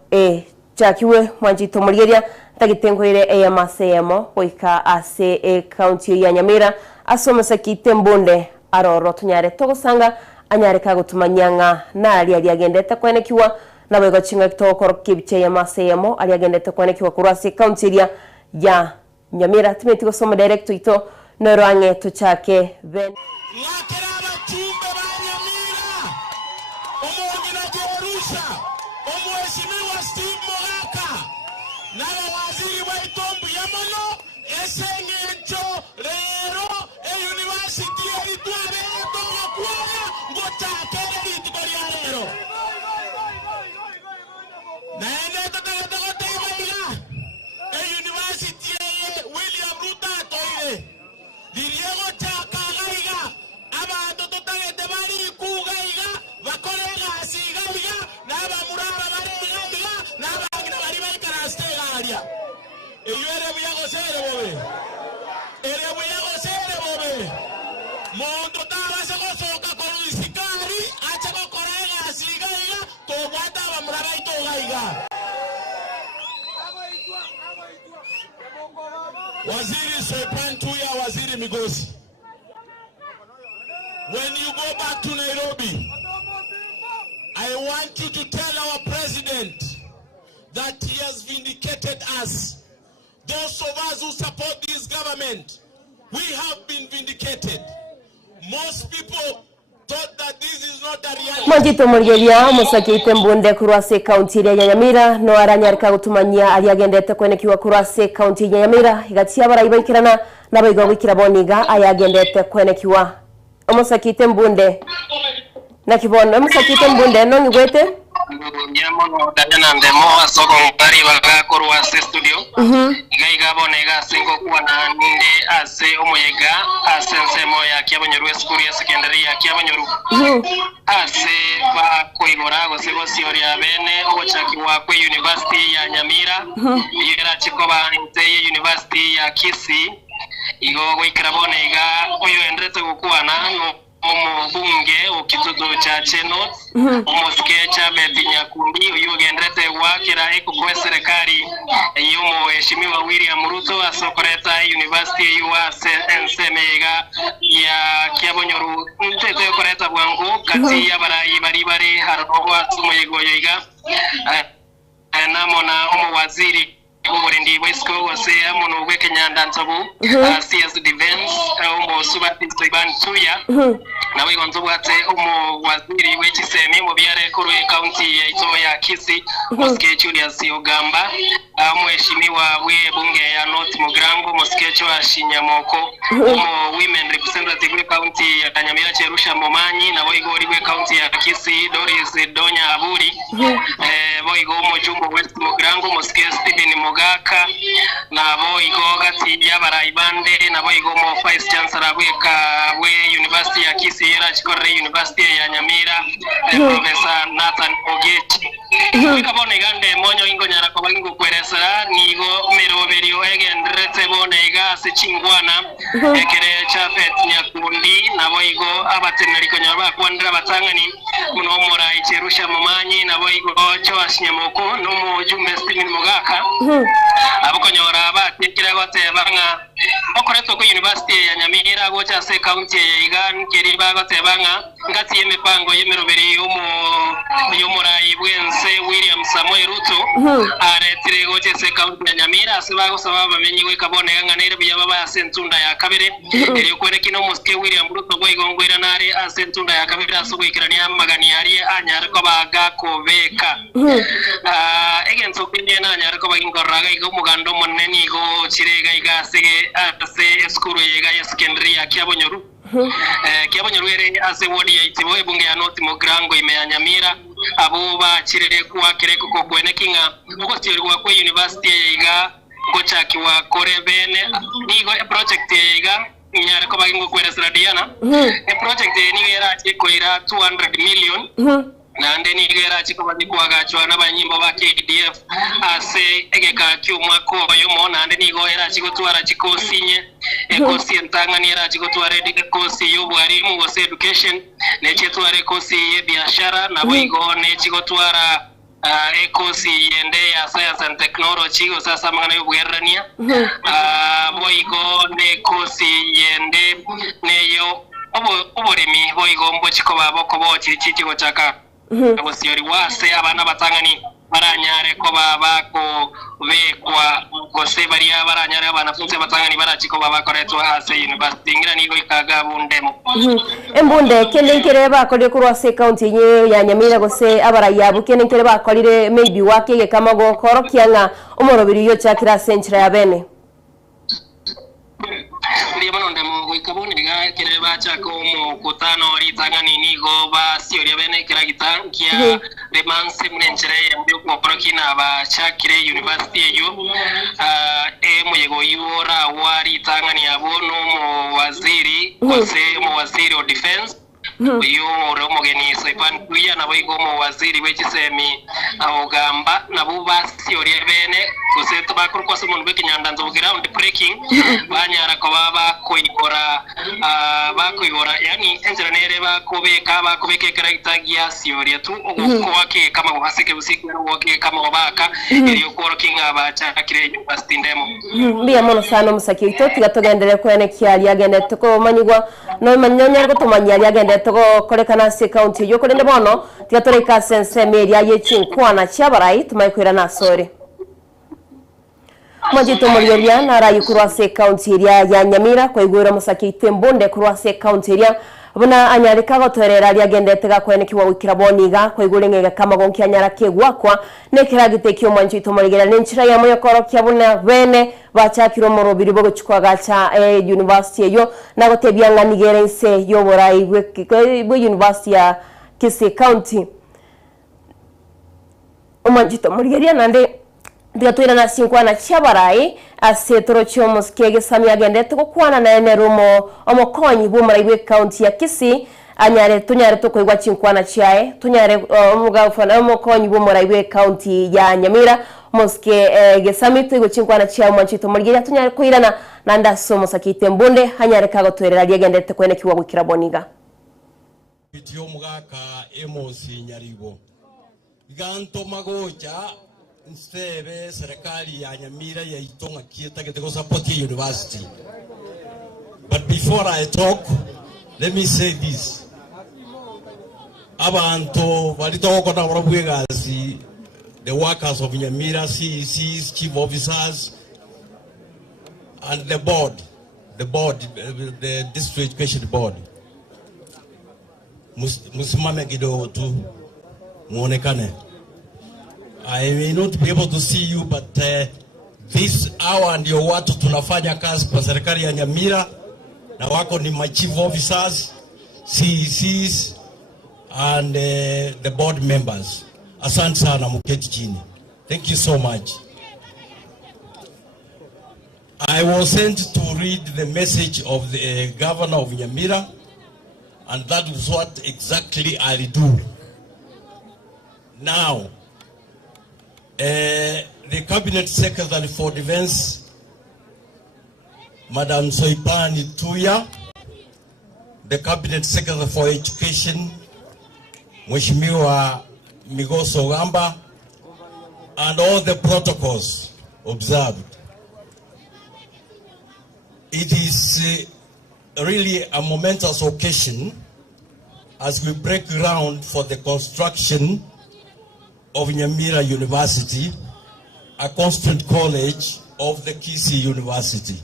chakiwe mwanjito murigeria tagitengoire AMSM oika ase county ya Nyamira asomesa kitembonde aroro tunyare togosanga anyare kagutumanyanga na ali agendete kwenekiwa nabego chinga kitokoro kibiche ya masemo ali agendete kwenekiwa kurasi county ya Nyamira timeti gosoma direct ito norange tuchake ben Lakeraba chumbe ba Nyamira omugina Jerusha omweshimiwa Steve Mogaka na waziri wa itombu yamono esengecho lero University eritware etoga kuya ngotakere litikoria lero naende tokagotaiga University William Ruto toire diriego chakagaiga abantu totagete bari kugaiga bakolega sigaiga nabamuraba barigaiga nabagina bari baikarastegaria eyere buyagosere bobe ere buyagosere bobe mondo tabase gosoka koluisikari ache gokorega sigaiga tobwata bamuraba itogaiga Waziri Soipantuya, Waziri Migosi. When you go back to Nairobi, I want you to tell our president that he has vindicated us. Those of us who support this government, we have been vindicated. Most people thought that this is not a reality. Mwanjito murigeria musakite Mbunde kurwase county ya Nyamira no aranyarika gutumanya ali agendete kwenekiwa kurwase county ya Nyamira igati abarayibaikirana nabigo wikiraboniga ayagendete kwenekiwa musakite Mbunde nakibona musakite Mbunde no ngwete Nyamono dana ndemo asoko ngari baga kurwase studio gaiga bonega singo kuana ninde ase omuyega asensemo ya Kyabonyoru school ya secondary ya Kyabonyoru ase ba koigora gosego sioria bene ochakiwa kwa University ya Nyamira yera chikoba nte University ya Kisii igo gwikirabonega oyo endrete gukuana omubunge okitutu cha Chenot omoske cha Betinyakundi uyu gendrete wakira eko kwa serikali yomo heshimiwa William Ruto asokoreta University ya Nsemega ya Kyabonyoru ntete yokoreta bwangu kati ya bari harowa sumoyego yoiga namona omo waziri Mwendi Wesko wase amono weke nyanda ntobu CS Defense omo Subatisto Iban Tuya na we gonzo ate omo waziri wechisemi mu byare kuru county ya Itoya Kisii Moske Julius Ogamba mheshimiwa we bunge ya North Mugrango Moske wa Shinyamoko omo women representative county ya Nyamira Cherusha Momanyi na we gori we county ya Kisii Doris Donya Aburi boigo Mojumbo West Mugrango Moske Stephen Mogaka na boigo gati y'abaraibande na boigo mo vice chancellor we University ya Kisii era Chikore University ya Nyamira Professor Nathan Ogechi wikabone gande monyo ingo nyara ko bagingo kweresa nigo meroberio egendrete bonega sechingwana ekere chafet Nyakundi na boigo abateneri konyaba kwandira batangani muno mora Icherusha Momanyi na boigo Choa Shinyamoko no mo Jumbe Stephen Mogaka abakonyora abatekira gote banga okoreto ko University ya Nyamira gocha se county ya Igan keriba gote banga ngati yemepango yemeroberi yomora ibwense William Samuel Ruto aretire goche se county ya Nyamira sibago sababa menyi we kabone nganere byababa sentunda ya kabere eri kwerekino Moske William Ruto boigongwira nare asentunda ya kabere asubikirania magani ari anyar ko baga ko beka egenso kinde na anyar ko bagingoraga igo mugando moneni go chirega igasege ase eskuru yega ya secondary ya Kiabonyoru Kiabonyoru ere ase wodi ya Itibo ebunge ya North Mugrango imeya Nyamira abo bachirere kuwa kereko ko kwenekinga uko tirwa ko university yega gocha kiwa korebene nigo project yega nyara ko bagingo kweresa Diana project ni era chikoira 200 million na ndeni igera chiko badikwaga chwana banyimbo ba KDF ase egeka kyumwa ko yomo na ndeni go era chiko twara chiko sinye ekosi entangani era chiko twara ekosi yo bwari mu wose education ne chetware kosi ye biashara na boigo ne chiko twara ekosi yende ya science and technology go sasa mangana yo bwerania boigo ne kosi yende ne yo oboremi boigo mbo chiko babo ko bo chichiko chaka abosiori wase abana batangani baranyare ko babako bekwa gose bari baranyare abana funze batangani barachiko babakoretwa ase university ngira nigo ikaga bundemo embunde kelenkere bakore kurwa se county ya Nyamira gose abarayabu kelenkere bakorire maybe wakege kama go korokianga omorobiri yo chakira century ya bene Libono ndemo wikabone ga kireba chako mo kutano ritangani nigo ba siori bene kiragitankia de manse mnenchere mbyo ko prokina ba chakire university yo muyego yora wari tangani abono mo waziri kose mo waziri of defense uyu romogeni Soipan kuya na boigo mo waziri wechisemi Ogamba na buba siori bene kose tobakuru kwa sumun beki nyanda nzo ground breaking banyara ko baba koigora yani enjera nere bakobeke karagitagia siori tu ko wake kama uhasike usiku wake kama wabaka iliyo koro kinga bacha kire university ndemo mbia mono sana musakito tigatogendere ko ene kiali agende toko manyigwa no manyonya ko tomanyali agende toko korekana se county yo korende bono tigatoreka sense media yechinkwana chabarai tumayikwira na sore Majito Moriaria na rayu kurwase county ya Nyamira kwa igwira musakite mbonde kurwase county ya buna anyarika gotorera ria gendetega kwenekiwa wikira boniga kwa igurengega kama gonki anyara kegwakwa nekiragite kyo Majito Moriaria nenchira ya moyo korokia buna bene bachakiro morobiri bogo chukwaga cha university yo na gotebianga nigerense yo borai bwe university ya Kisii county Majito Moriaria nande Digatwira na sinkwana chabarai asetoro chomos kege samia gende to kwana na ene rumo omokonyi bumara iwe county ya Kisii anyare tunyare to koigwa chinkwana chiae tunyare omuga fana omokonyi bumara iwe county ya Nyamira moske gesami to chinkwana chiae Majito Moriaria tunyare kuirana nanda somo sakite mbonde hanyare kago twerera gende to kwene kiwa gukira boniga bityo mugaka emosi nyaribo ganto magocha Nstebe serikali ya Nyamira ya itonga kieta keteko support university. But before I talk, let me say this. Abantu balito kona wabwegazi the workers of Nyamira, CECs, chief officers, and the district education board. Musimame kidogo tu muonekane. I may not be able to see you, but this hour ndio watu tunafanya kazi kwa serikali ya Nyamira, na wako ni my chief officers, CECs, and the board members. Asante sana, muketi chini. Thank you so much. I was sent to read the message of the governor of Nyamira, and that is what exactly I'll do. Now, the Cabinet Secretary for Defense, Madam Soipani Tuya, the Cabinet Secretary for Education, Mheshimiwa Migoso Gamba, and all the protocols observed. It is really a momentous occasion as we break ground for the construction of Nyamira University, a constant college of the Kisii University.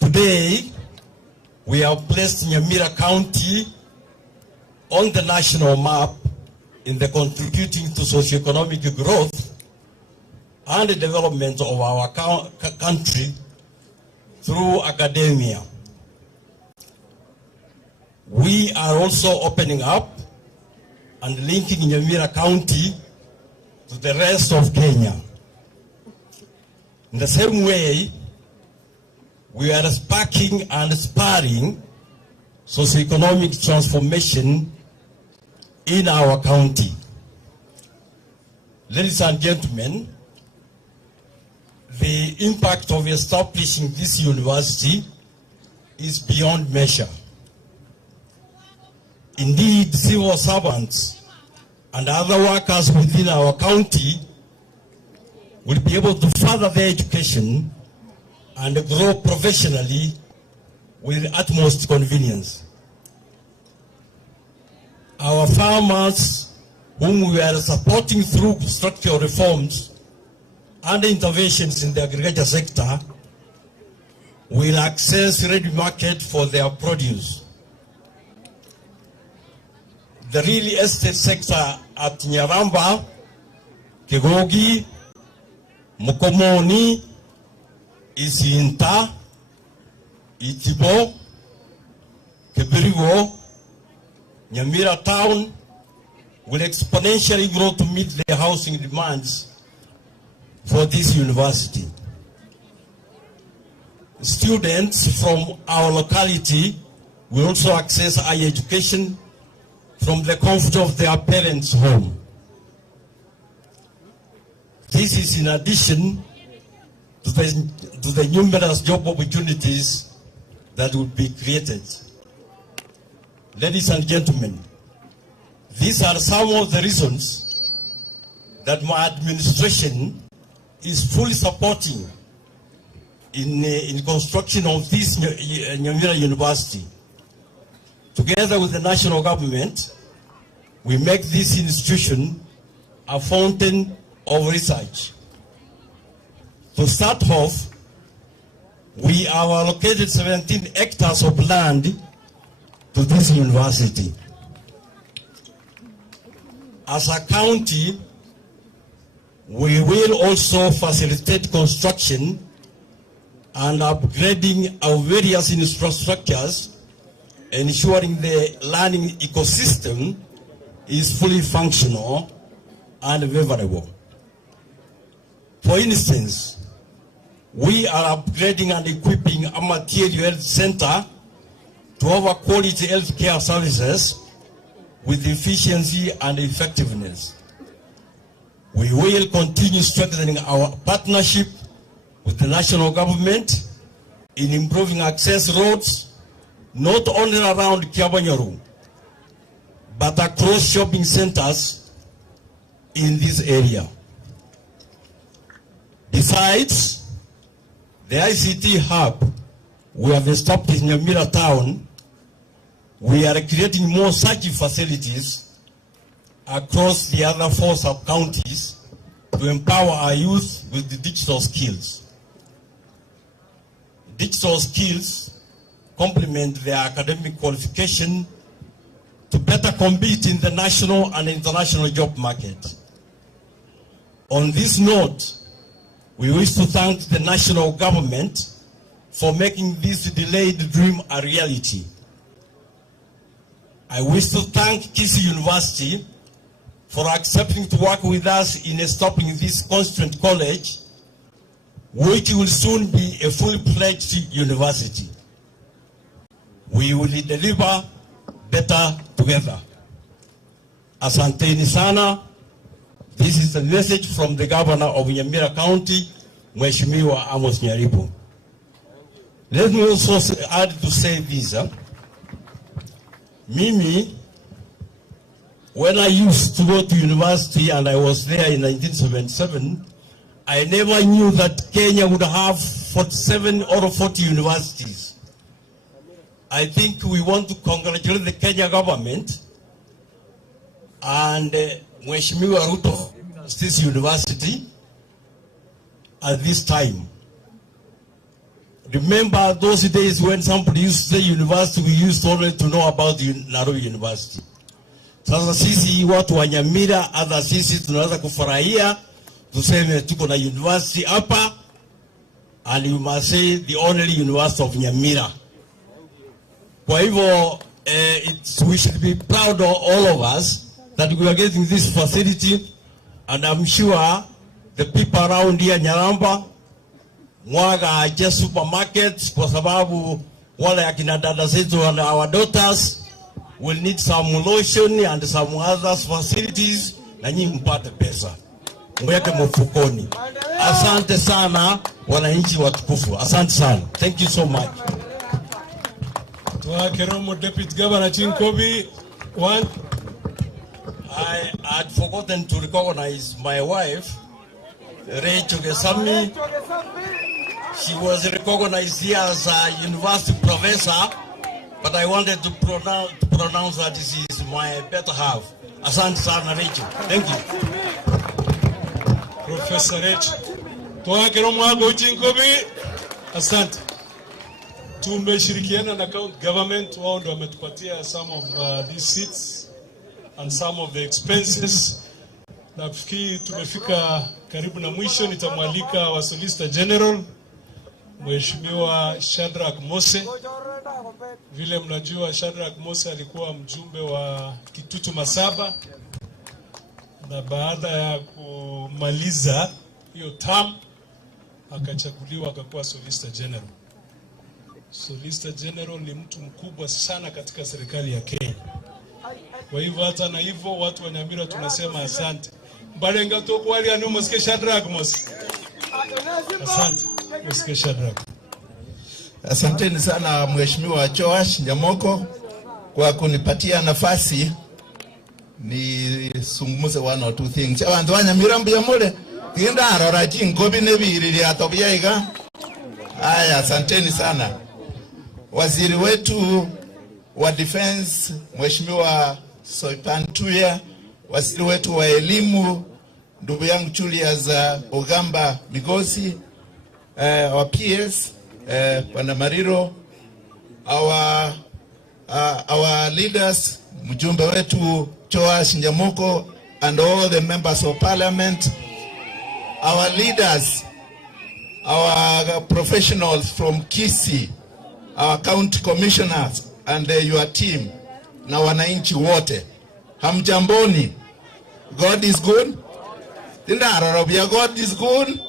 Today, we have placed Nyamira County on the national map in the contributing to socioeconomic growth and the development of our country through academia. We are also opening up and linking Nyamira County to the rest of Kenya. In the same way, we are sparking and spurring socioeconomic transformation in our county. Ladies and gentlemen, the impact of establishing this university is beyond measure. Indeed, civil servants and other workers within our county will be able to further their education and grow professionally with utmost convenience. Our farmers, whom we are supporting through structural reforms and interventions in the agriculture sector, will access ready market for their produce. The real estate sector at Nyaramba, Kegogi, Mukomoni, Isinta, Itibo, Kebirigo, Nyamira town will exponentially grow to meet the housing demands for this university. Students from our locality will also access higher education from the comfort of their parents' home. This is in addition to the numerous job opportunities that will be created. Ladies and gentlemen, these are some of the reasons that my administration is fully supporting in construction of this Nyamira University. Together with the national government, we make this institution a fountain of research. To start off, we have allocated 17 hectares of land to this university. As a county, we will also facilitate construction and upgrading our various infrastructures, ensuring the learning ecosystem is fully functional and favorable. For instance, we are upgrading and equipping a material health center to offer quality health care services with efficiency and effectiveness. We will continue strengthening our partnership with the national government in improving access roads, not only around Kiabanyaru, but across shopping centers in this area. Besides the ICT hub we have established in Nyamira town, we are creating more such facilities across the other 4 sub-counties to empower our youth with the digital skills. Digital skills complement their academic qualification to better compete in the national and international job market. On this note, we wish to thank the national government for making this delayed dream a reality. I wish to thank Kisii University for accepting to work with us in establishing this constituent college, which will soon be a fully-fledged university. We will deliver better together. Asanteni sana. This is a message from the governor of Nyamira County, Mheshimiwa Amos Nyaribo. Let me also add to say this. Mimi, when I used to go to university and I was there in 1977, I never knew that Kenya would have 47 or 40 universities. I think we want to congratulate the Kenya government and Mheshimiwa Ruto State University at this time. Remember those days when somebody used to say university, we used already to know about Nairobi University. Sasa sisi watu wa Nyamira, hata sisi tunaweza kufurahia tuseme tuko na university hapa, and you must say the only university of Nyamira. Kwa hivyo we should be proud of all of us that we are getting this facility, and I'm sure the people around here Nyaramba mwaga just supermarkets kwa sababu wale akina dada zetu and our daughters will need some lotion and some other facilities, na nyinyi mpate pesa mweke mfukoni. Asante sana wananchi watukufu, asante sana. Thank you so much. Keromo Deputy Governor Chinkobi, one. I had forgotten to recognize my wife, Rachel Gesami. She was recognized here as a university professor, but I wanted to pronounce that this is my better half. Asante sana Rachel. Thank you. Professor Rachel. Keromo Ago Chinkobi, asante. Tumeshirikiana na county government, wao ndio wametupatia some of these seats and some of the expenses. Nafikiri tumefika karibu na mwisho. Nitamwalika wa Solicitor General Mheshimiwa Shadrack Mose. Vile mnajua Shadrack Mose alikuwa mjumbe wa Kitutu Masaba, na baada ya kumaliza hiyo term akachaguliwa akakuwa Solicitor General. Solicitor General ni mtu mkubwa sana katika serikali ya Kenya. Kwa hivyo hata na hivyo watu wa Nyamira tunasema asante. Mbalenga toko wali anu Mosike Shadrack Mose. Asante Mosike Shadrack. Asanteni sana Mheshimiwa Joash Nyamoko kwa kunipatia nafasi ni sungumuze one or two things. Abantu wa Nyamira mbya mole tinda arora Chinkobi nebiriri atobya iga. Aya, asanteni sana. Waziri wetu wa defense Mheshimiwa Soipan Tuya, waziri wetu wa elimu ndugu yangu Julius Ogamba Migosi, our PS Bwana Mariro, our leaders, mjumbe wetu Joash Nyamoko and all the members of parliament, our leaders, our professionals from Kisii, our county commissioners and your team, na wananchi wote. Hamjamboni. God is good. God is good.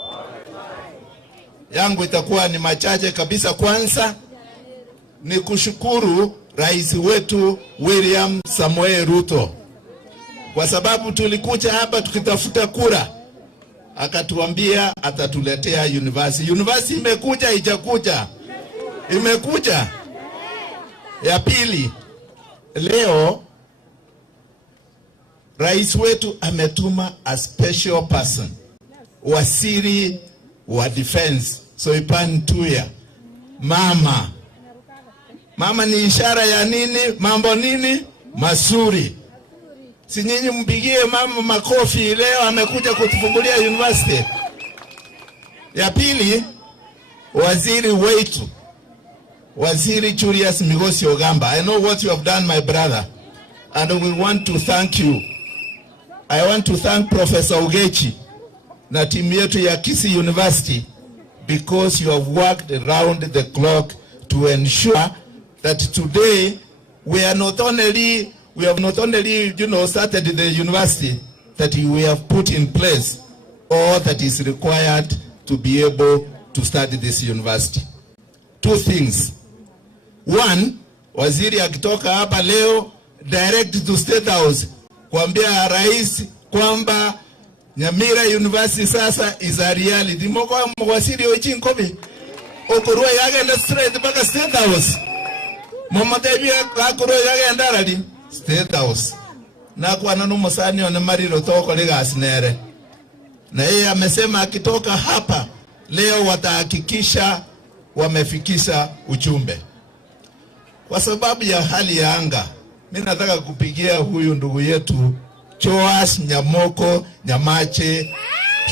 Yangu itakuwa ni machache kabisa. Kwanza ni kushukuru rais wetu William Samoei Ruto, kwa sababu tulikuja hapa tukitafuta kura, akatuambia atatuletea university. University imekuja, ijakuja. Imekuja. Ya pili, leo rais wetu ametuma a special person, waziri wa defense Soipan Tuya. Mama ni ishara ya nini? Mambo nini? Mazuri. Si nyinyi mpigie mama makofi, leo amekuja kutufungulia university. Ya pili, waziri wetu, Waziri Julius Migosi Ogamba. I know what you have done, my brother, and we want to thank you. I want to thank Professor Ugechi na timu yetu ya Kisii University because you have worked around the clock to ensure that today we have not only started the university, that we have put in place all that is required to be able to study this university. Two things. One, waziri akitoka hapa leo direct to State House kuambia rais kwamba Nyamira University sasa is a reality. Moko mwasiri ochinkobi okorwa yagenda straight mpaka State House. Mama Devi akorwa yagenda rali State House. Na kwa nanu musani ona mariro toko lega asinere. Na yeye amesema akitoka hapa leo watahakikisha wamefikisha ujumbe. Kwa sababu ya hali ya anga, mimi nataka kupigia huyu ndugu yetu Joas Nyamoko Nyamache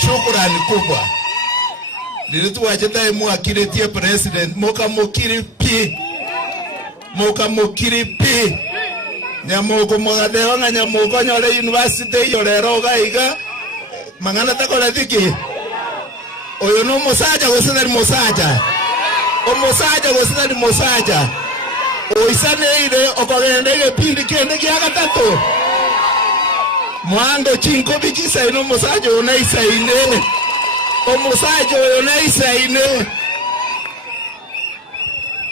shukrani kubwa. Nilituwacheta imu akiretie president moka mukiri pi Nyamoko mwadewa Nyamoko nyole university yole roga iga mangana takola thiki oyo no musaja gusana ni musaja omusaja gusana ni musaja oisane ile okogendege pindi kende kya gatatu mwango chinko bikisa ino musaja onaisa ine omusaja onaisa ine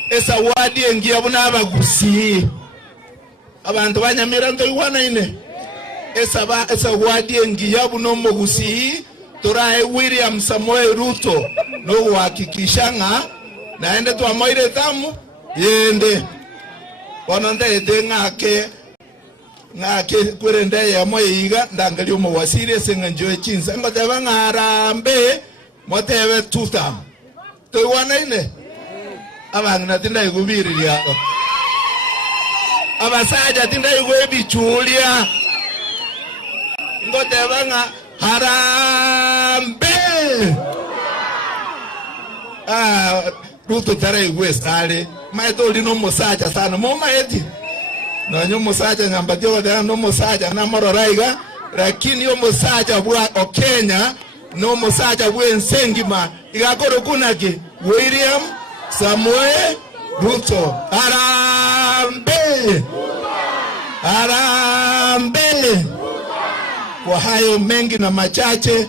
esa wadi engia buna abagusi abantu banyamira ndo iwana ine esa wadi engia buno mugusi Torae William Samuel Ruto no wakikishanga naende tu amoire tamu yende ononde ete ngake kurende ya moyiga ndangali umo wasire senganjo chinsa ngoteba ngarambe motebe tutam to wana ine abangna tinda igubiri ya abasaja tinda igwebi chulia ngoteba harambe Ruto tare igwestale maito lino musacha sana moma eti na nyo musacha ngambatio da no musacha na mororaiga lakini yo musacha bwa Okenya no musacha bwa Nsengima igakoro kunake William Samuel Ruto harambe. Kwa hayo mengi na machache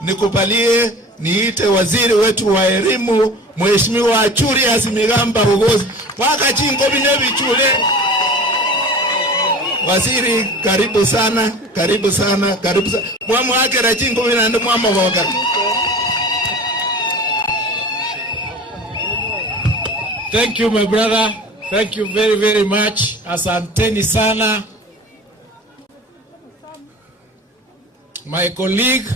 nikubalie niite waziri wetu wa elimu Mheshimiwa Julius Migamba Ugozi wakachingo binebichule. Waziri karibu sana mwamu wake rachingo binande mwama woga. Thank you my brother, thank you very very much. Asanteni sana. My colleague,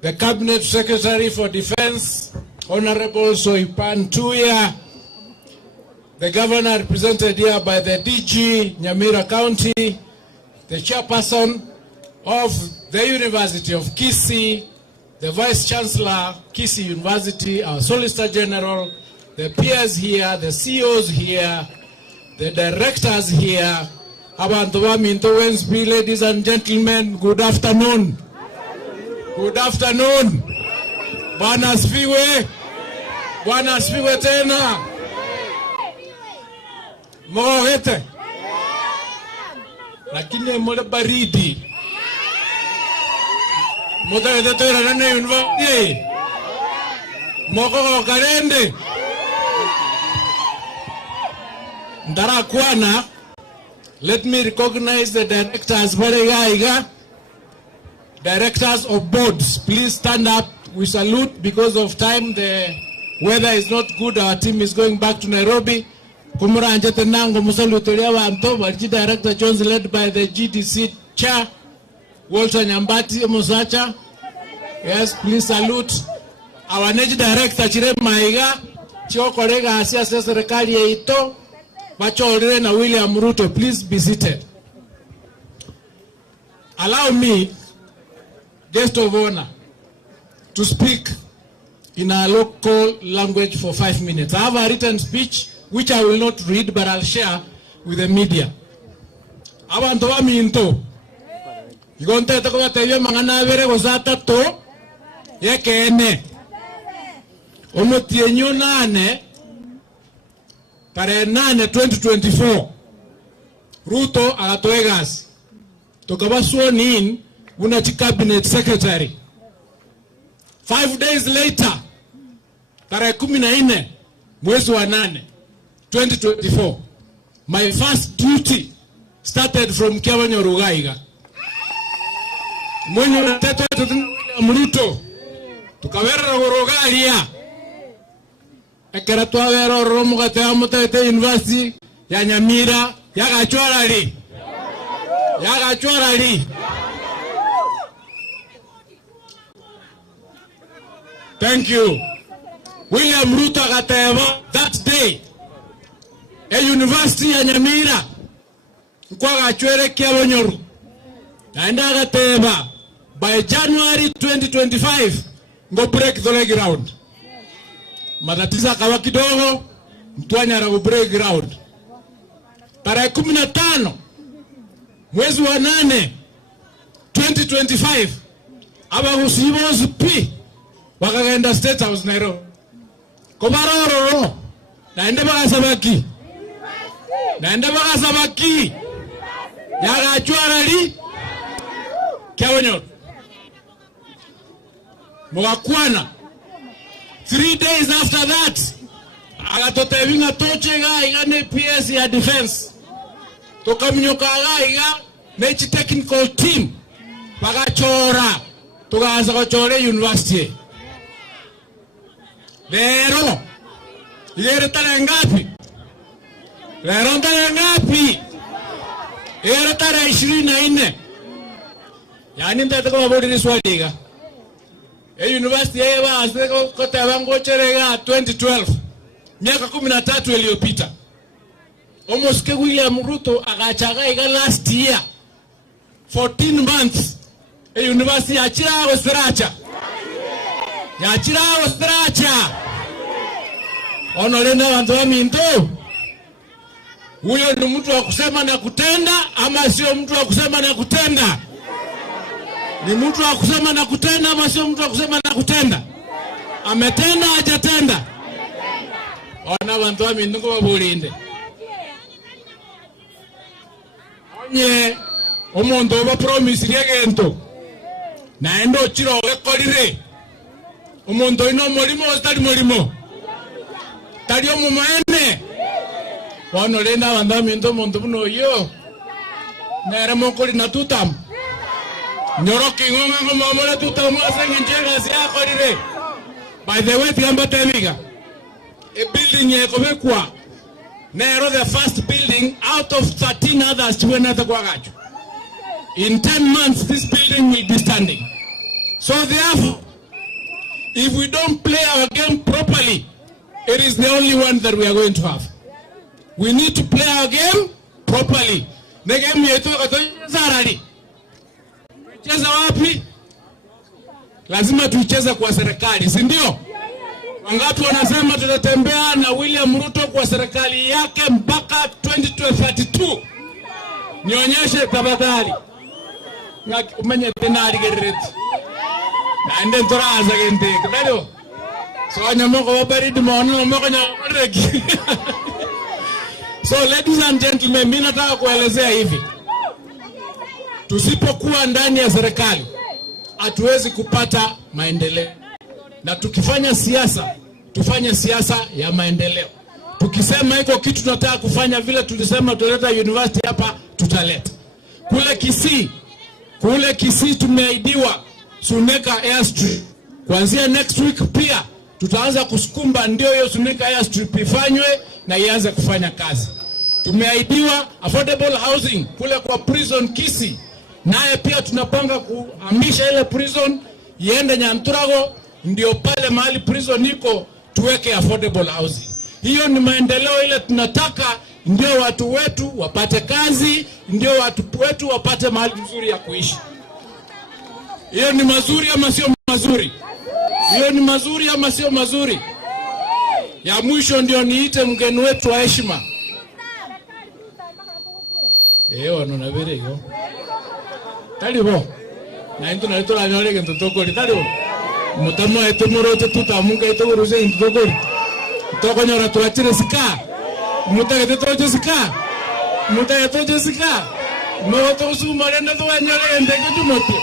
the Cabinet Secretary for Defense, Honorable Soipan Tuya, the Governor represented here by the DG, Nyamira County, the Chairperson of the University of Kisii, the Vice Chancellor, Kisii University, our Solicitor General, the peers here, the CEOs here, the directors here, ladies and gentlemen, good afternoon. Good afternoon. Bwana asifiwe. Bwana asifiwe tena. Mohete. Lakini mole baridi. Moda edatera nane university. Moko karende. Ndara kwana. Let me recognize the directors Barigaiga. Directors of boards, please stand up. We salute. Because of time, the weather is not good. Our team is going back to Nairobi. Kumura Anjete Nango Musalutoria Wanto, Barchi Director Jones, led by the GDC Chair, Walter Nyambati Musacha. Yes, please salute. Our next Director, Chire Maiga, Chio Korega Asia Serikali Eito, Bacho Orena William Ruto, please be seated. allow me, guest of honor, to speak in our local language for 5 minutes. I have a written speech which I will not read, but I'll share with the media. Abantu wa minto igonte to ko tebye mangana bere gozata to yekene omotienyo nane tarehe 8 2024 Ruto agatoegas tukaba sworn in una cabinet secretary. 5 days later tarehe 14 mwezi wa 8 2024 my first duty started from Kiabanyo Rugaiga. Mwenye teto Ruto tukawera Rugalia ekera twawera Romo gata mutete university ya Nyamira yagachorali. Thank you. William Ruto agateba that day a university ya Nyamira kwa gachwere Kiabonyoru naenda agateba by January 2025 go break the ground. Matatiza kawa kidogo mtuanya ra break ground. Tarehe 15 mwezi wa 8 2025 abagusibozi pi wakagenda State House Nairobi kobaroro naende bagasabaki yagachwarali Kiabonyoru Mwakwana. 3 days after that agatotevinga tochega igane PS ya defense tokamnyoka gaiga nechi technical team bagachora tugaanza kuchora university. Lero tarehe ngapi? Lero tarehe 24. Yani ndataka mabodi swaliga university ya Baseko kota bango cherega 2012 miaka 13 iliyopita. Almost William Ruto agachaga iga last year 14 months university ya Chirago Stracha onolenda wantu wa minto. Huyo ni mtu wa kusema na kutenda ama sio mtu wa kusema na kutenda? Ni mtu wa kusema na kutenda ama sio mtu wa kusema na kutenda? Ametenda hajatenda? Ona wantu wa minto kwa bulinde. Onye omuntu oba promise ryegento naendo chiro ekolire omuntu ino molimo ostali molimo tali omumene wano lena bandaminto omuntu buno yo nere mokoli na tutam nyoroki ngonga ngomole tutam asenga njenga sia kolire. By the way tiamba temiga a building yekobekwa nero the first building out of 13 others chiwenata kwagacho. In 10 months, this building will be standing. So therefore, if we don't play our game properly, it is the only one that we are going to have. We need to play our game properly. The game yetu katozarali. Tucheza wapi? Lazima tuicheze kwa serikali, si ndio? Wangapi wanasema tutatembea na William Ruto kwa serikali yake mpaka 2032? Nionyeshe tafadhali. Umenye tenari gereti naende ntoraza gente kidalo so nyamoko wabaridi maono moko nyareki. So ladies and gentlemen, mimi nataka kuelezea hivi, tusipokuwa ndani ya serikali hatuwezi kupata maendeleo, na tukifanya siasa tufanye siasa ya maendeleo. Tukisema iko kitu tunataka kufanya vile tulisema tuleta university hapa, tutaleta. Kule Kisii tumeahidiwa Suneka Airstrip. Kuanzia next week pia tutaanza kusukumba ndio hiyo Suneka Airstrip ifanywe na ianze kufanya kazi. Tumeahidiwa affordable housing kule kwa prison Kisii, naye pia tunapanga kuhamisha ile prison iende Nyanturago, ndio pale mahali prison iko tuweke affordable housing. Hiyo ni maendeleo ile tunataka ndio watu wetu wapate kazi, ndio watu wetu wapate mahali nzuri ya kuishi. Hiyo ni mazuri ama sio mazuri? Hiyo ni mazuri ama sio mazuri? Ya mwisho ndio niite mgeni wetu wa heshima. Wanona bere yo. Talibo. Na into na ito la nyole ke ntoko li talibo. Mutamo eto morote tutamuka ito uruse ntoko. Toko nyora tuachire sika. Muta ke to sika. Muta ke to sika. Mo to su marenda to nyole ndeke tumote.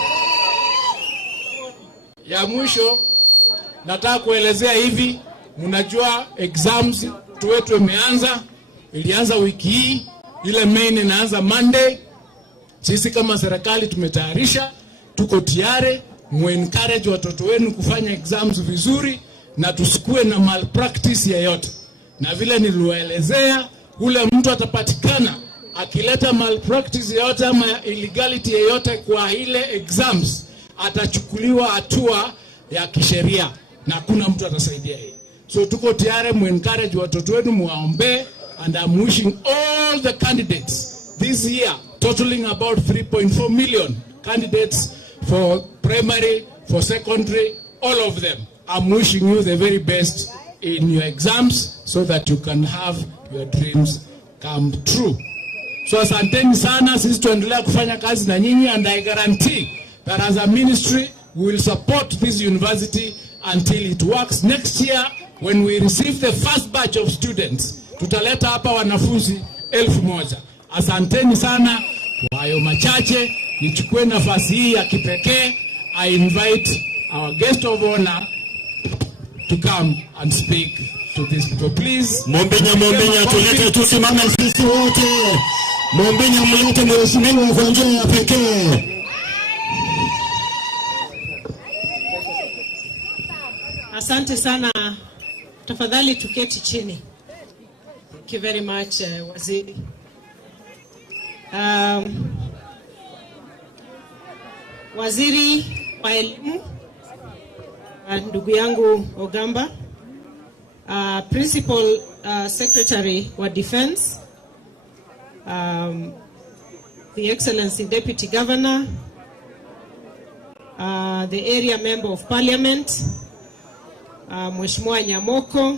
Ya mwisho nataka kuelezea hivi, mnajua exams wetu imeanza, ilianza wiki hii, ile main inaanza Monday. Sisi kama serikali tumetayarisha, tuko tayari, encourage watoto wenu kufanya exams vizuri na tusikue na malpractice yoyote. Na vile niliwaelezea, ule mtu atapatikana akileta malpractice yoyote ama illegality yoyote kwa ile exams, atachukuliwa hatua ya kisheria na hakuna mtu atasaidia yeye. So tuko tayari encourage watoto wetu, muombe, and I'm wishing all the candidates this year, totaling about 3.4 million candidates for primary, for secondary, all of them. I'm wishing you the very best in your exams so that you can have your dreams come true. So asanteni sana, sisi tuendelea kufanya kazi na nyinyi, and I guarantee that as a ministry we will support this university until it works. Next year when we receive the first batch of students, tutaleta hapa wanafunzi 1,000. Asanteni sana. Kwa hayo machache, nichukue nafasi hii ya kipekee, I invite our guest of honor to come and speak to this people. Please. Mombenya tulete, tusimame sisi wote. Mombenya mlete mheshimiwa kwa njia ya pekee. Asante sana. Tafadhali tuketi chini. Thank you very much, Waziri. Waziri wa elimu, ndugu yangu Ogamba, Principal Secretary wa Defense, the Excellency Deputy Governor, the Area Member of Parliament, Mheshimiwa Nyamoko,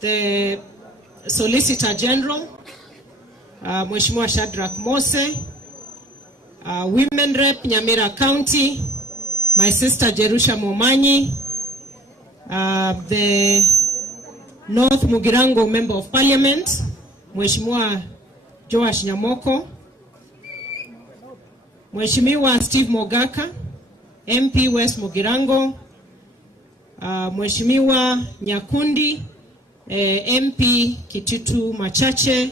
the Solicitor General, Mheshimiwa Shadrack Mose, Women Rep Nyamira County, my sister Jerusha Momanyi, the North Mugirango Member of Parliament, Mheshimiwa Joash Nyamoko, Mheshimiwa Steve Mogaka, MP West Mugirango, Mheshimiwa Nyakundi, MP Kitutu Machache,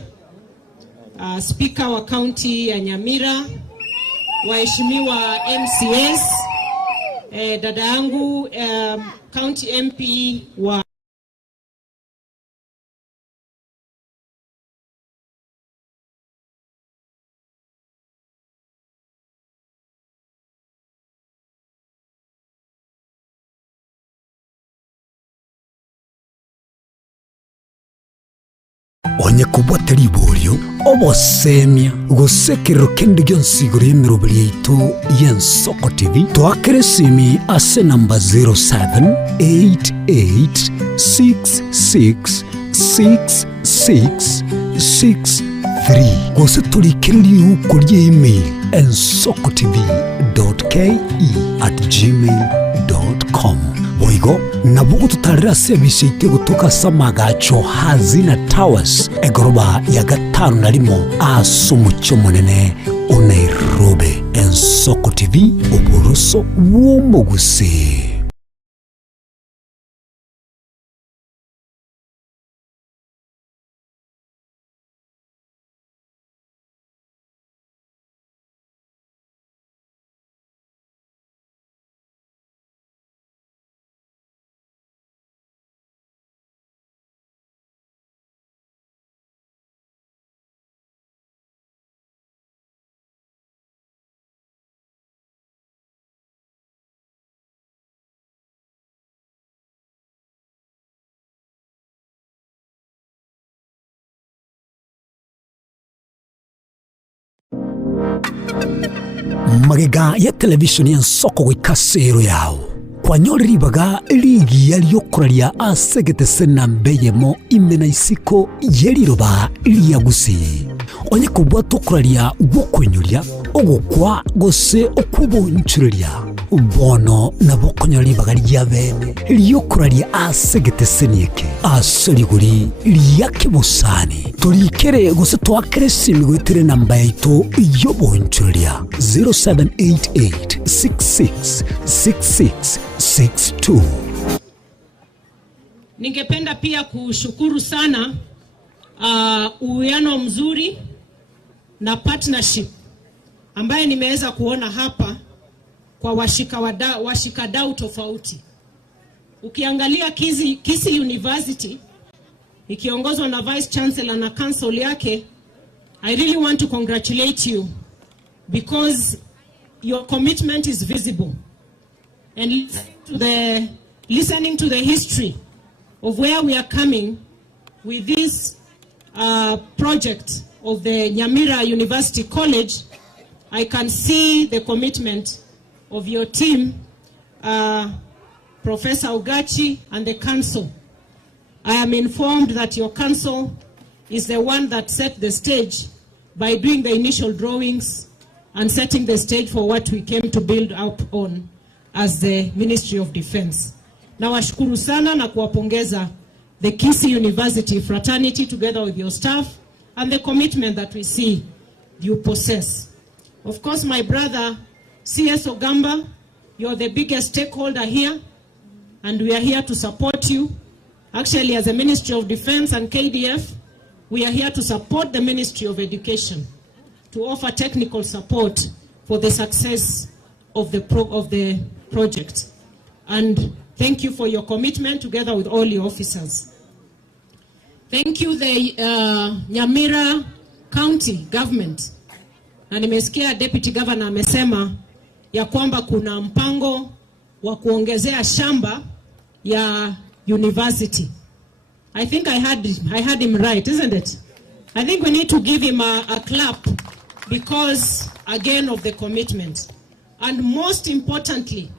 Speaker wa County ya Nyamira, waheshimiwa MCS, dada yangu County MP wa onye kubwatari iboryo obosemia gusekero kendi gyonsiguro y'emirobiri yaitu y'Ensoko TV twakere simi ase namba 0788666663 gose turikiriri uko ry'email ensokotv.ke@gmail.com boigo nabugo tutarira service ite gutuka samagacho hazina towers egoroba ya 5 asumucho munene Nairobi. Ensoko TV uburuso bw'omuguse. magega ya televishoni ya Nsoko gwikasero yao kwanyoriribaga ligi yaliokuraria asegete sena mbeyemo imena isiko yeriroba liagusi onye kubwa tukuraria gukwenyuria ogukwa gose okubonchuria bono na bokonyoribaga lya bene liokuraria asegete senieke asoriguri liakibusani turikere gose twakere simigwitire namba yaito yobonchuria 0788666662. Ningependa pia kushukuru sana uwiano mzuri na partnership ambaye nimeweza kuona hapa kwa washikadau tofauti. Ukiangalia Kisii University ikiongozwa na Vice Chancellor na council yake, I really want to congratulate you because your commitment is visible. And listening to the history of where we are coming with this project of the Nyamira University College, I can see the commitment of your team, Professor Ugachi and the council. I am informed that your council is the one that set the stage by doing the initial drawings and setting the stage for what we came to build up on as the Ministry of Defense. Na washukuru sana na kuwapongeza the Kisii University fraternity together with your staff and the commitment that we see you possess. Of course, my brother CS Ogamba, you're the biggest stakeholder here and we are here to support you. Actually, as a Ministry of Defense and KDF, we are here to support the Ministry of Education to offer technical support for the success of the project. And thank you for your commitment together with all your officers. Thank you, the Nyamira County Government. Na nimesikia Deputy Governor amesema ya kwamba kuna mpango wa kuongezea shamba ya university. I think I had him right, isn't it? I think we need to give him a clap because, again, of the commitment. And most importantly,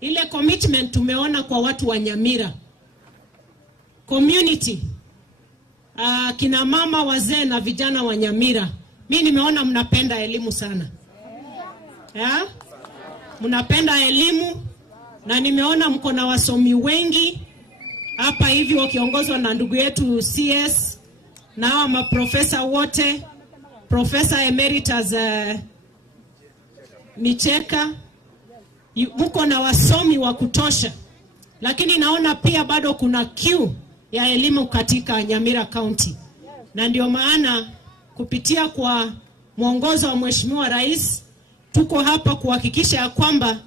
ile commitment tumeona kwa watu wa Nyamira. Community, kina mama, wazee na vijana wa Nyamira. Mimi nimeona mnapenda elimu sana. Ya? Mnapenda elimu na nimeona mko na wasomi wengi hapa hivi wakiongozwa na ndugu yetu CS na hawa maprofesa wote, Professor Emeritus Micheka, mko na wasomi wa kutosha. Lakini naona pia bado kuna queue ya elimu katika Nyamira County. Na ndio maana kupitia kwa mwongozo wa Mheshimiwa Rais tuko hapa kuhakikisha ya kwamba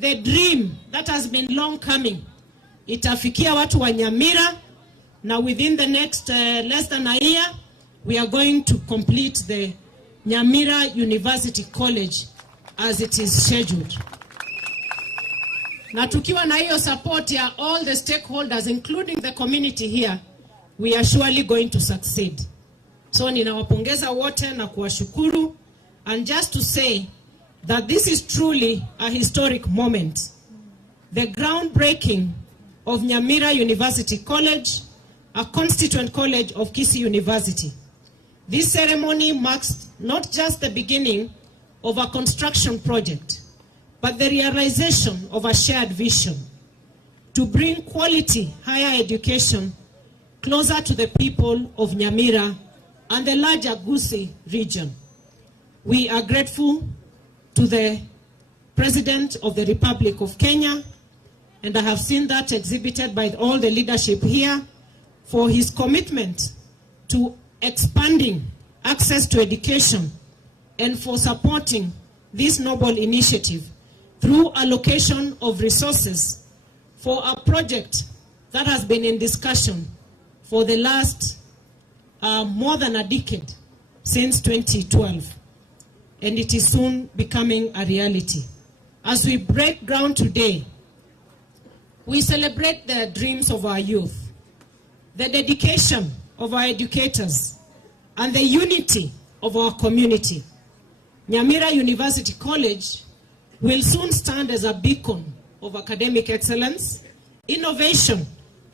the dream that has been long coming itafikia watu wa Nyamira, na within the next less than a year we are going to complete the Nyamira University College as it is scheduled. Na tukiwa na hiyo support ya all the stakeholders including the community here, we are surely going to succeed. So ninawapongeza wote na kuwashukuru, and just to say that this is truly a historic moment. The groundbreaking of Nyamira University College, a constituent college of Kisii University. This ceremony marks not just the beginning of a construction project, but the realization of a shared vision to bring quality higher education closer to the people of Nyamira and the larger Gusii region. We are grateful to the President of the Republic of Kenya, and I have seen that exhibited by all the leadership here, for his commitment to expanding access to education and for supporting this noble initiative through allocation of resources for a project that has been in discussion for the last more than a decade, since 2012. And it is soon becoming a reality. As we break ground today, we celebrate the dreams of our youth, the dedication of our educators, and the unity of our community. Nyamira University College will soon stand as a beacon of academic excellence, innovation,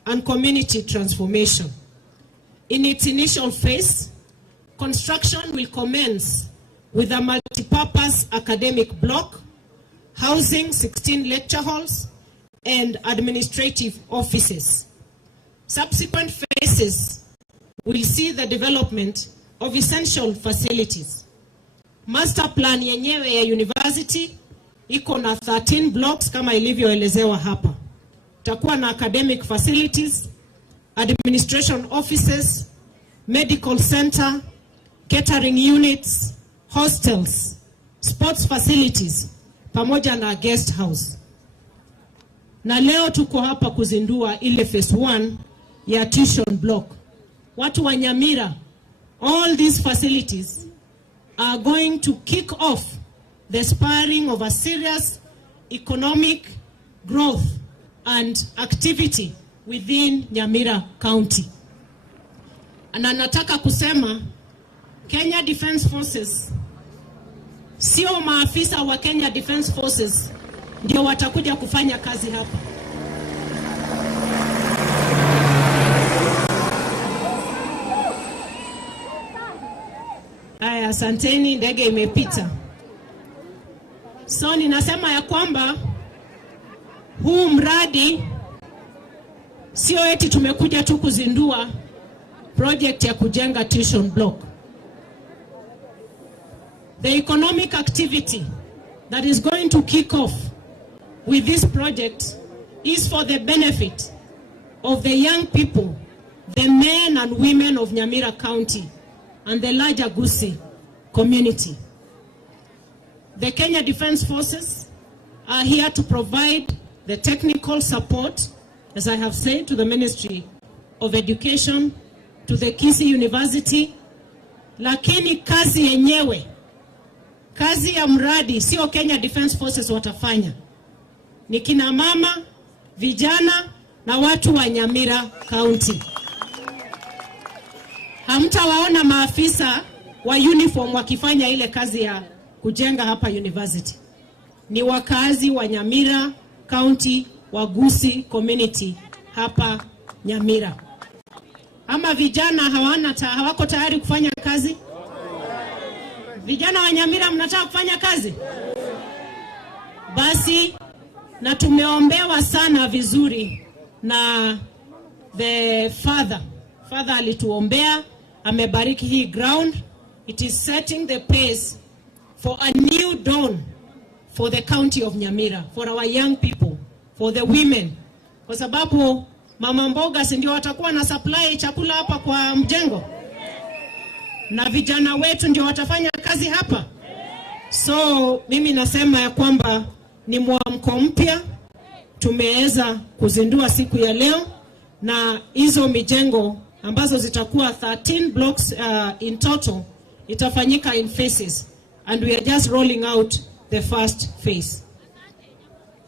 and community transformation. In its initial phase, construction will commence with a multi-purpose academic block, housing 16 lecture halls and administrative offices. Subsequent phases will see the development of essential facilities. Master plan yenyewe ya university iko na 13 blocks kama ilivyoelezewa hapa. Takuwa na academic facilities, administration offices, medical center, catering units, hostels, sports facilities, pamoja na guest house. Na leo tuko hapa kuzindua ile phase 1 ya tuition block. Watu wa Nyamira, all these facilities are going to kick off the spurring of a serious economic growth and activity within Nyamira County. Na nataka kusema Kenya Defence Forces, sio maafisa wa Kenya Defence Forces ndio watakuja kufanya kazi hapa. Aya, asanteni, ndege imepita. So ninasema ya kwamba huu mradi sio eti tumekuja tu kuzindua project ya kujenga tuition block. The economic activity that is going to kick off with this project is for the benefit of the young people, the men and women of Nyamira County and the larger Gusii community. The Kenya Defence Forces are here to provide the technical support, as I have said, to the Ministry of Education, to the Kisii University. Lakini kazi yenyewe, kazi ya mradi, sio Kenya Defence Forces watafanya. Ni kina mama, vijana na watu wa Nyamira County. Hamtawaona maafisa wa uniform wakifanya ile kazi ya kujenga hapa university. Ni wakazi wa Nyamira County, wa Gusii community hapa Nyamira. Ama vijana hawako tayari kufanya kazi? Vijana wa Nyamira mnataka kufanya kazi? Basi, na tumeombewa sana vizuri na the father alituombea, amebariki hii ground. It is setting the pace for a new dawn for the county of Nyamira, for our young people, for the women. Kwa sababu mama mboga si ndio watakuwa na supply chakula hapa kwa mjengo? Na vijana wetu ndio watafanya kazi hapa? So mimi nasema ya kwamba ni mwamko mpya tumeweza kuzindua siku ya leo, na hizo mijengo ambazo zitakuwa 13 blocks in total itafanyika in phases, and we are just rolling out the first phase.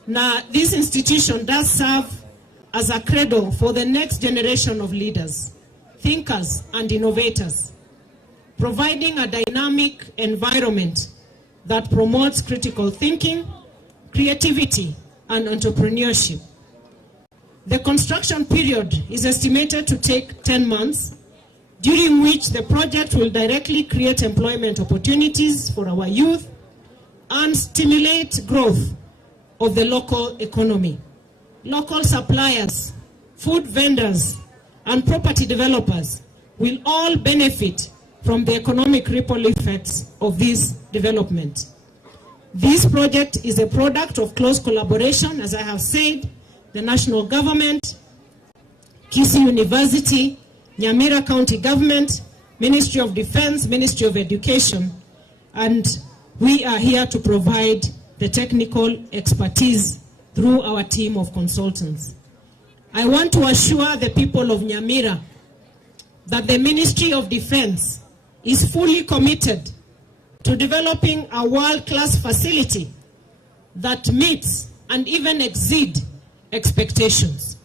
Now this institution does serve as a cradle for the next generation of leaders, thinkers and innovators, providing a dynamic environment that promotes critical thinking, creativity and entrepreneurship. The construction period is estimated to take 10 months, during which the project will directly create employment opportunities for our youth and stimulate growth of the local economy. Local suppliers, food vendors, and property developers will all benefit from the economic ripple effects of this development. This project is a product of close collaboration, as I have said, the national government, Kisii University, Nyamira County Government, Ministry of Defense, Ministry of Education, and we are here to provide the technical expertise through our team of consultants. I want to assure the people of Nyamira that the Ministry of Defense is fully committed to developing a world-class facility that meets and even exceeds expectations.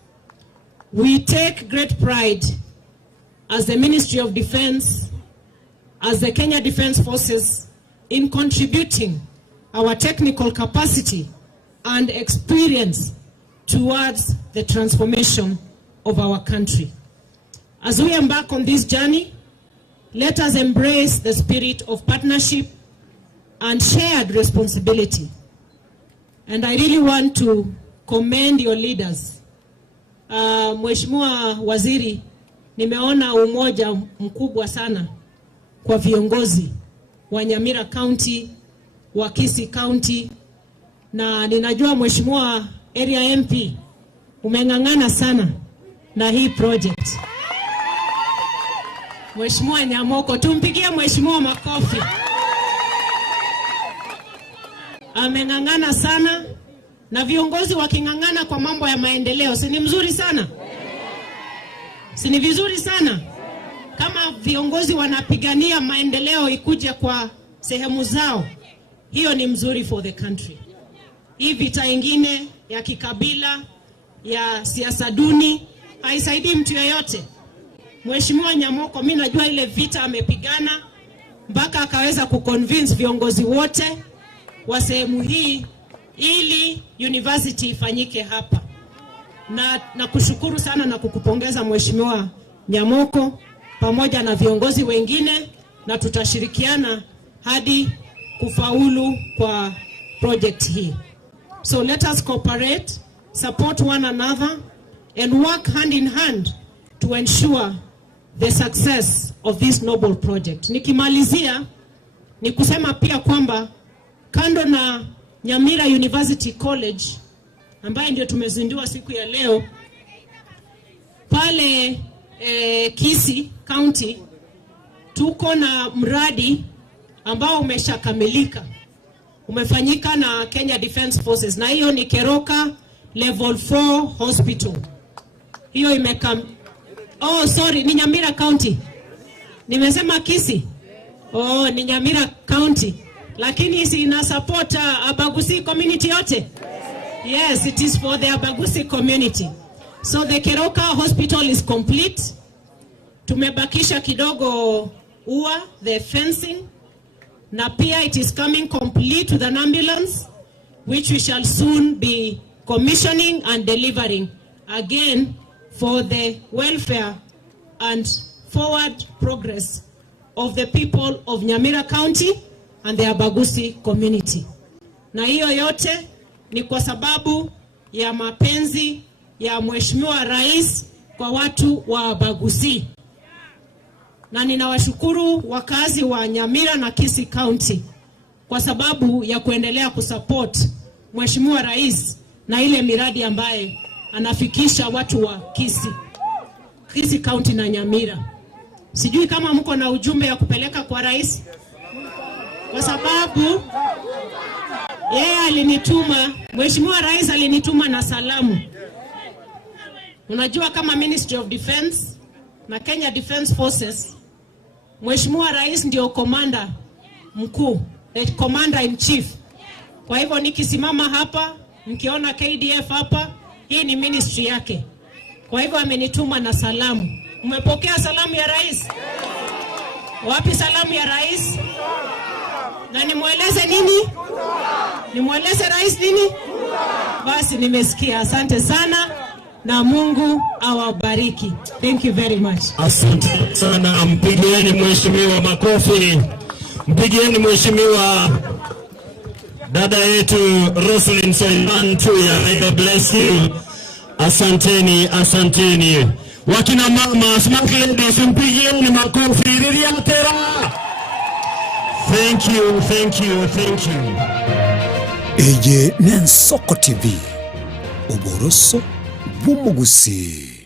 We take great pride as the Ministry of Defense, as the Kenya Defence Forces, in contributing our technical capacity and experience towards the transformation of our country. As we embark on this journey, let us embrace the spirit of partnership and shared responsibility. And I really want to commend your leaders. Mheshimiwa Waziri, nimeona umoja mkubwa sana kwa viongozi wa Nyamira County, wa Kisii County, na ninajua Mheshimiwa Area MP umeng'ang'ana sana na hii project. Mheshimiwa Nyamoko, tumpigie Mheshimiwa makofi. Ameng'ang'ana sana, na viongozi waking'ang'ana kwa mambo ya maendeleo, si ni mzuri sana? Si ni vizuri sana? Kama viongozi wanapigania maendeleo ikuje kwa sehemu zao, hiyo ni mzuri for the country. Hii vita ingine ya kikabila, ya siasa duni, haisaidii mtu yeyote. Mheshimiwa Nyamoko, mimi najua ile vita amepigana mpaka akaweza kuconvince viongozi wote wa sehemu hii ili university ifanyike hapa. Na kushukuru sana na kukupongeza Mheshimiwa Nyamoko pamoja na viongozi wengine, na tutashirikiana hadi kufaulu kwa project hii. So let us cooperate, support one another and work hand in hand to ensure the success of this noble project. Nikimalizia ni kusema pia kwamba kando na Nyamira University College ambaye ndio tumezindua siku ya leo pale Kisii County, tuko na mradi ambao umeshakamilika, umefanyika na Kenya Defence Forces, na hiyo ni Keroka Level 4 Hospital. Hiyo ni Nyamira County. Nimesema Kisii. Ni Nyamira County. Lakini si ina support Abagusi community yote? Yes, it is for the Abagusi community. So the Keroka Hospital is complete. Tumebakisha kidogo the fencing. Na pia it is coming complete with an ambulance, which we shall soon be commissioning and delivering again for the welfare and forward progress of the people of Nyamira County and the Abagusi community. Na hiyo yote ni kwa sababu ya mapenzi ya Mheshimiwa Rais kwa watu wa Abagusi. Na ninawashukuru wakazi wa Nyamira na Kisii County kwa sababu ya kuendelea kusupport Mheshimiwa Rais na ile miradi ambaye anafikisha watu wa Kisii County na Nyamira. Sijui kama mko na ujumbe ya kupeleka kwa Rais, kwa sababu yeye alinituma, Mheshimiwa Rais alinituma na salamu. Unajua kama Ministry of Defence na Kenya Defence Forces, Mheshimiwa Rais ndio commander mkuu, commander in chief. Kwa hivyo nikisimama hapa, mkiona KDF hapa, hii ni ministry yake. Kwa hivyo amenituma na salamu. Umepokea salamu ya Rais? Wapi salamu ya Rais? Na nimweleze nini? Nimweleze Rais nini? Basi nimesikia. Asante sana na Mungu awabariki. Thank you very much. Asante sana, mpigieni mheshimiwa makofi. Mpigieni mheshimiwa dada yetu Roslyn Soiman Tuya. May God bless you. Asanteni, asanteni. Wakina mama, smart ladies, mpigieni makofi. Ririatera. Thank you, thank you, thank you. Eje Nensoko TV. Oboroso Bumugusi.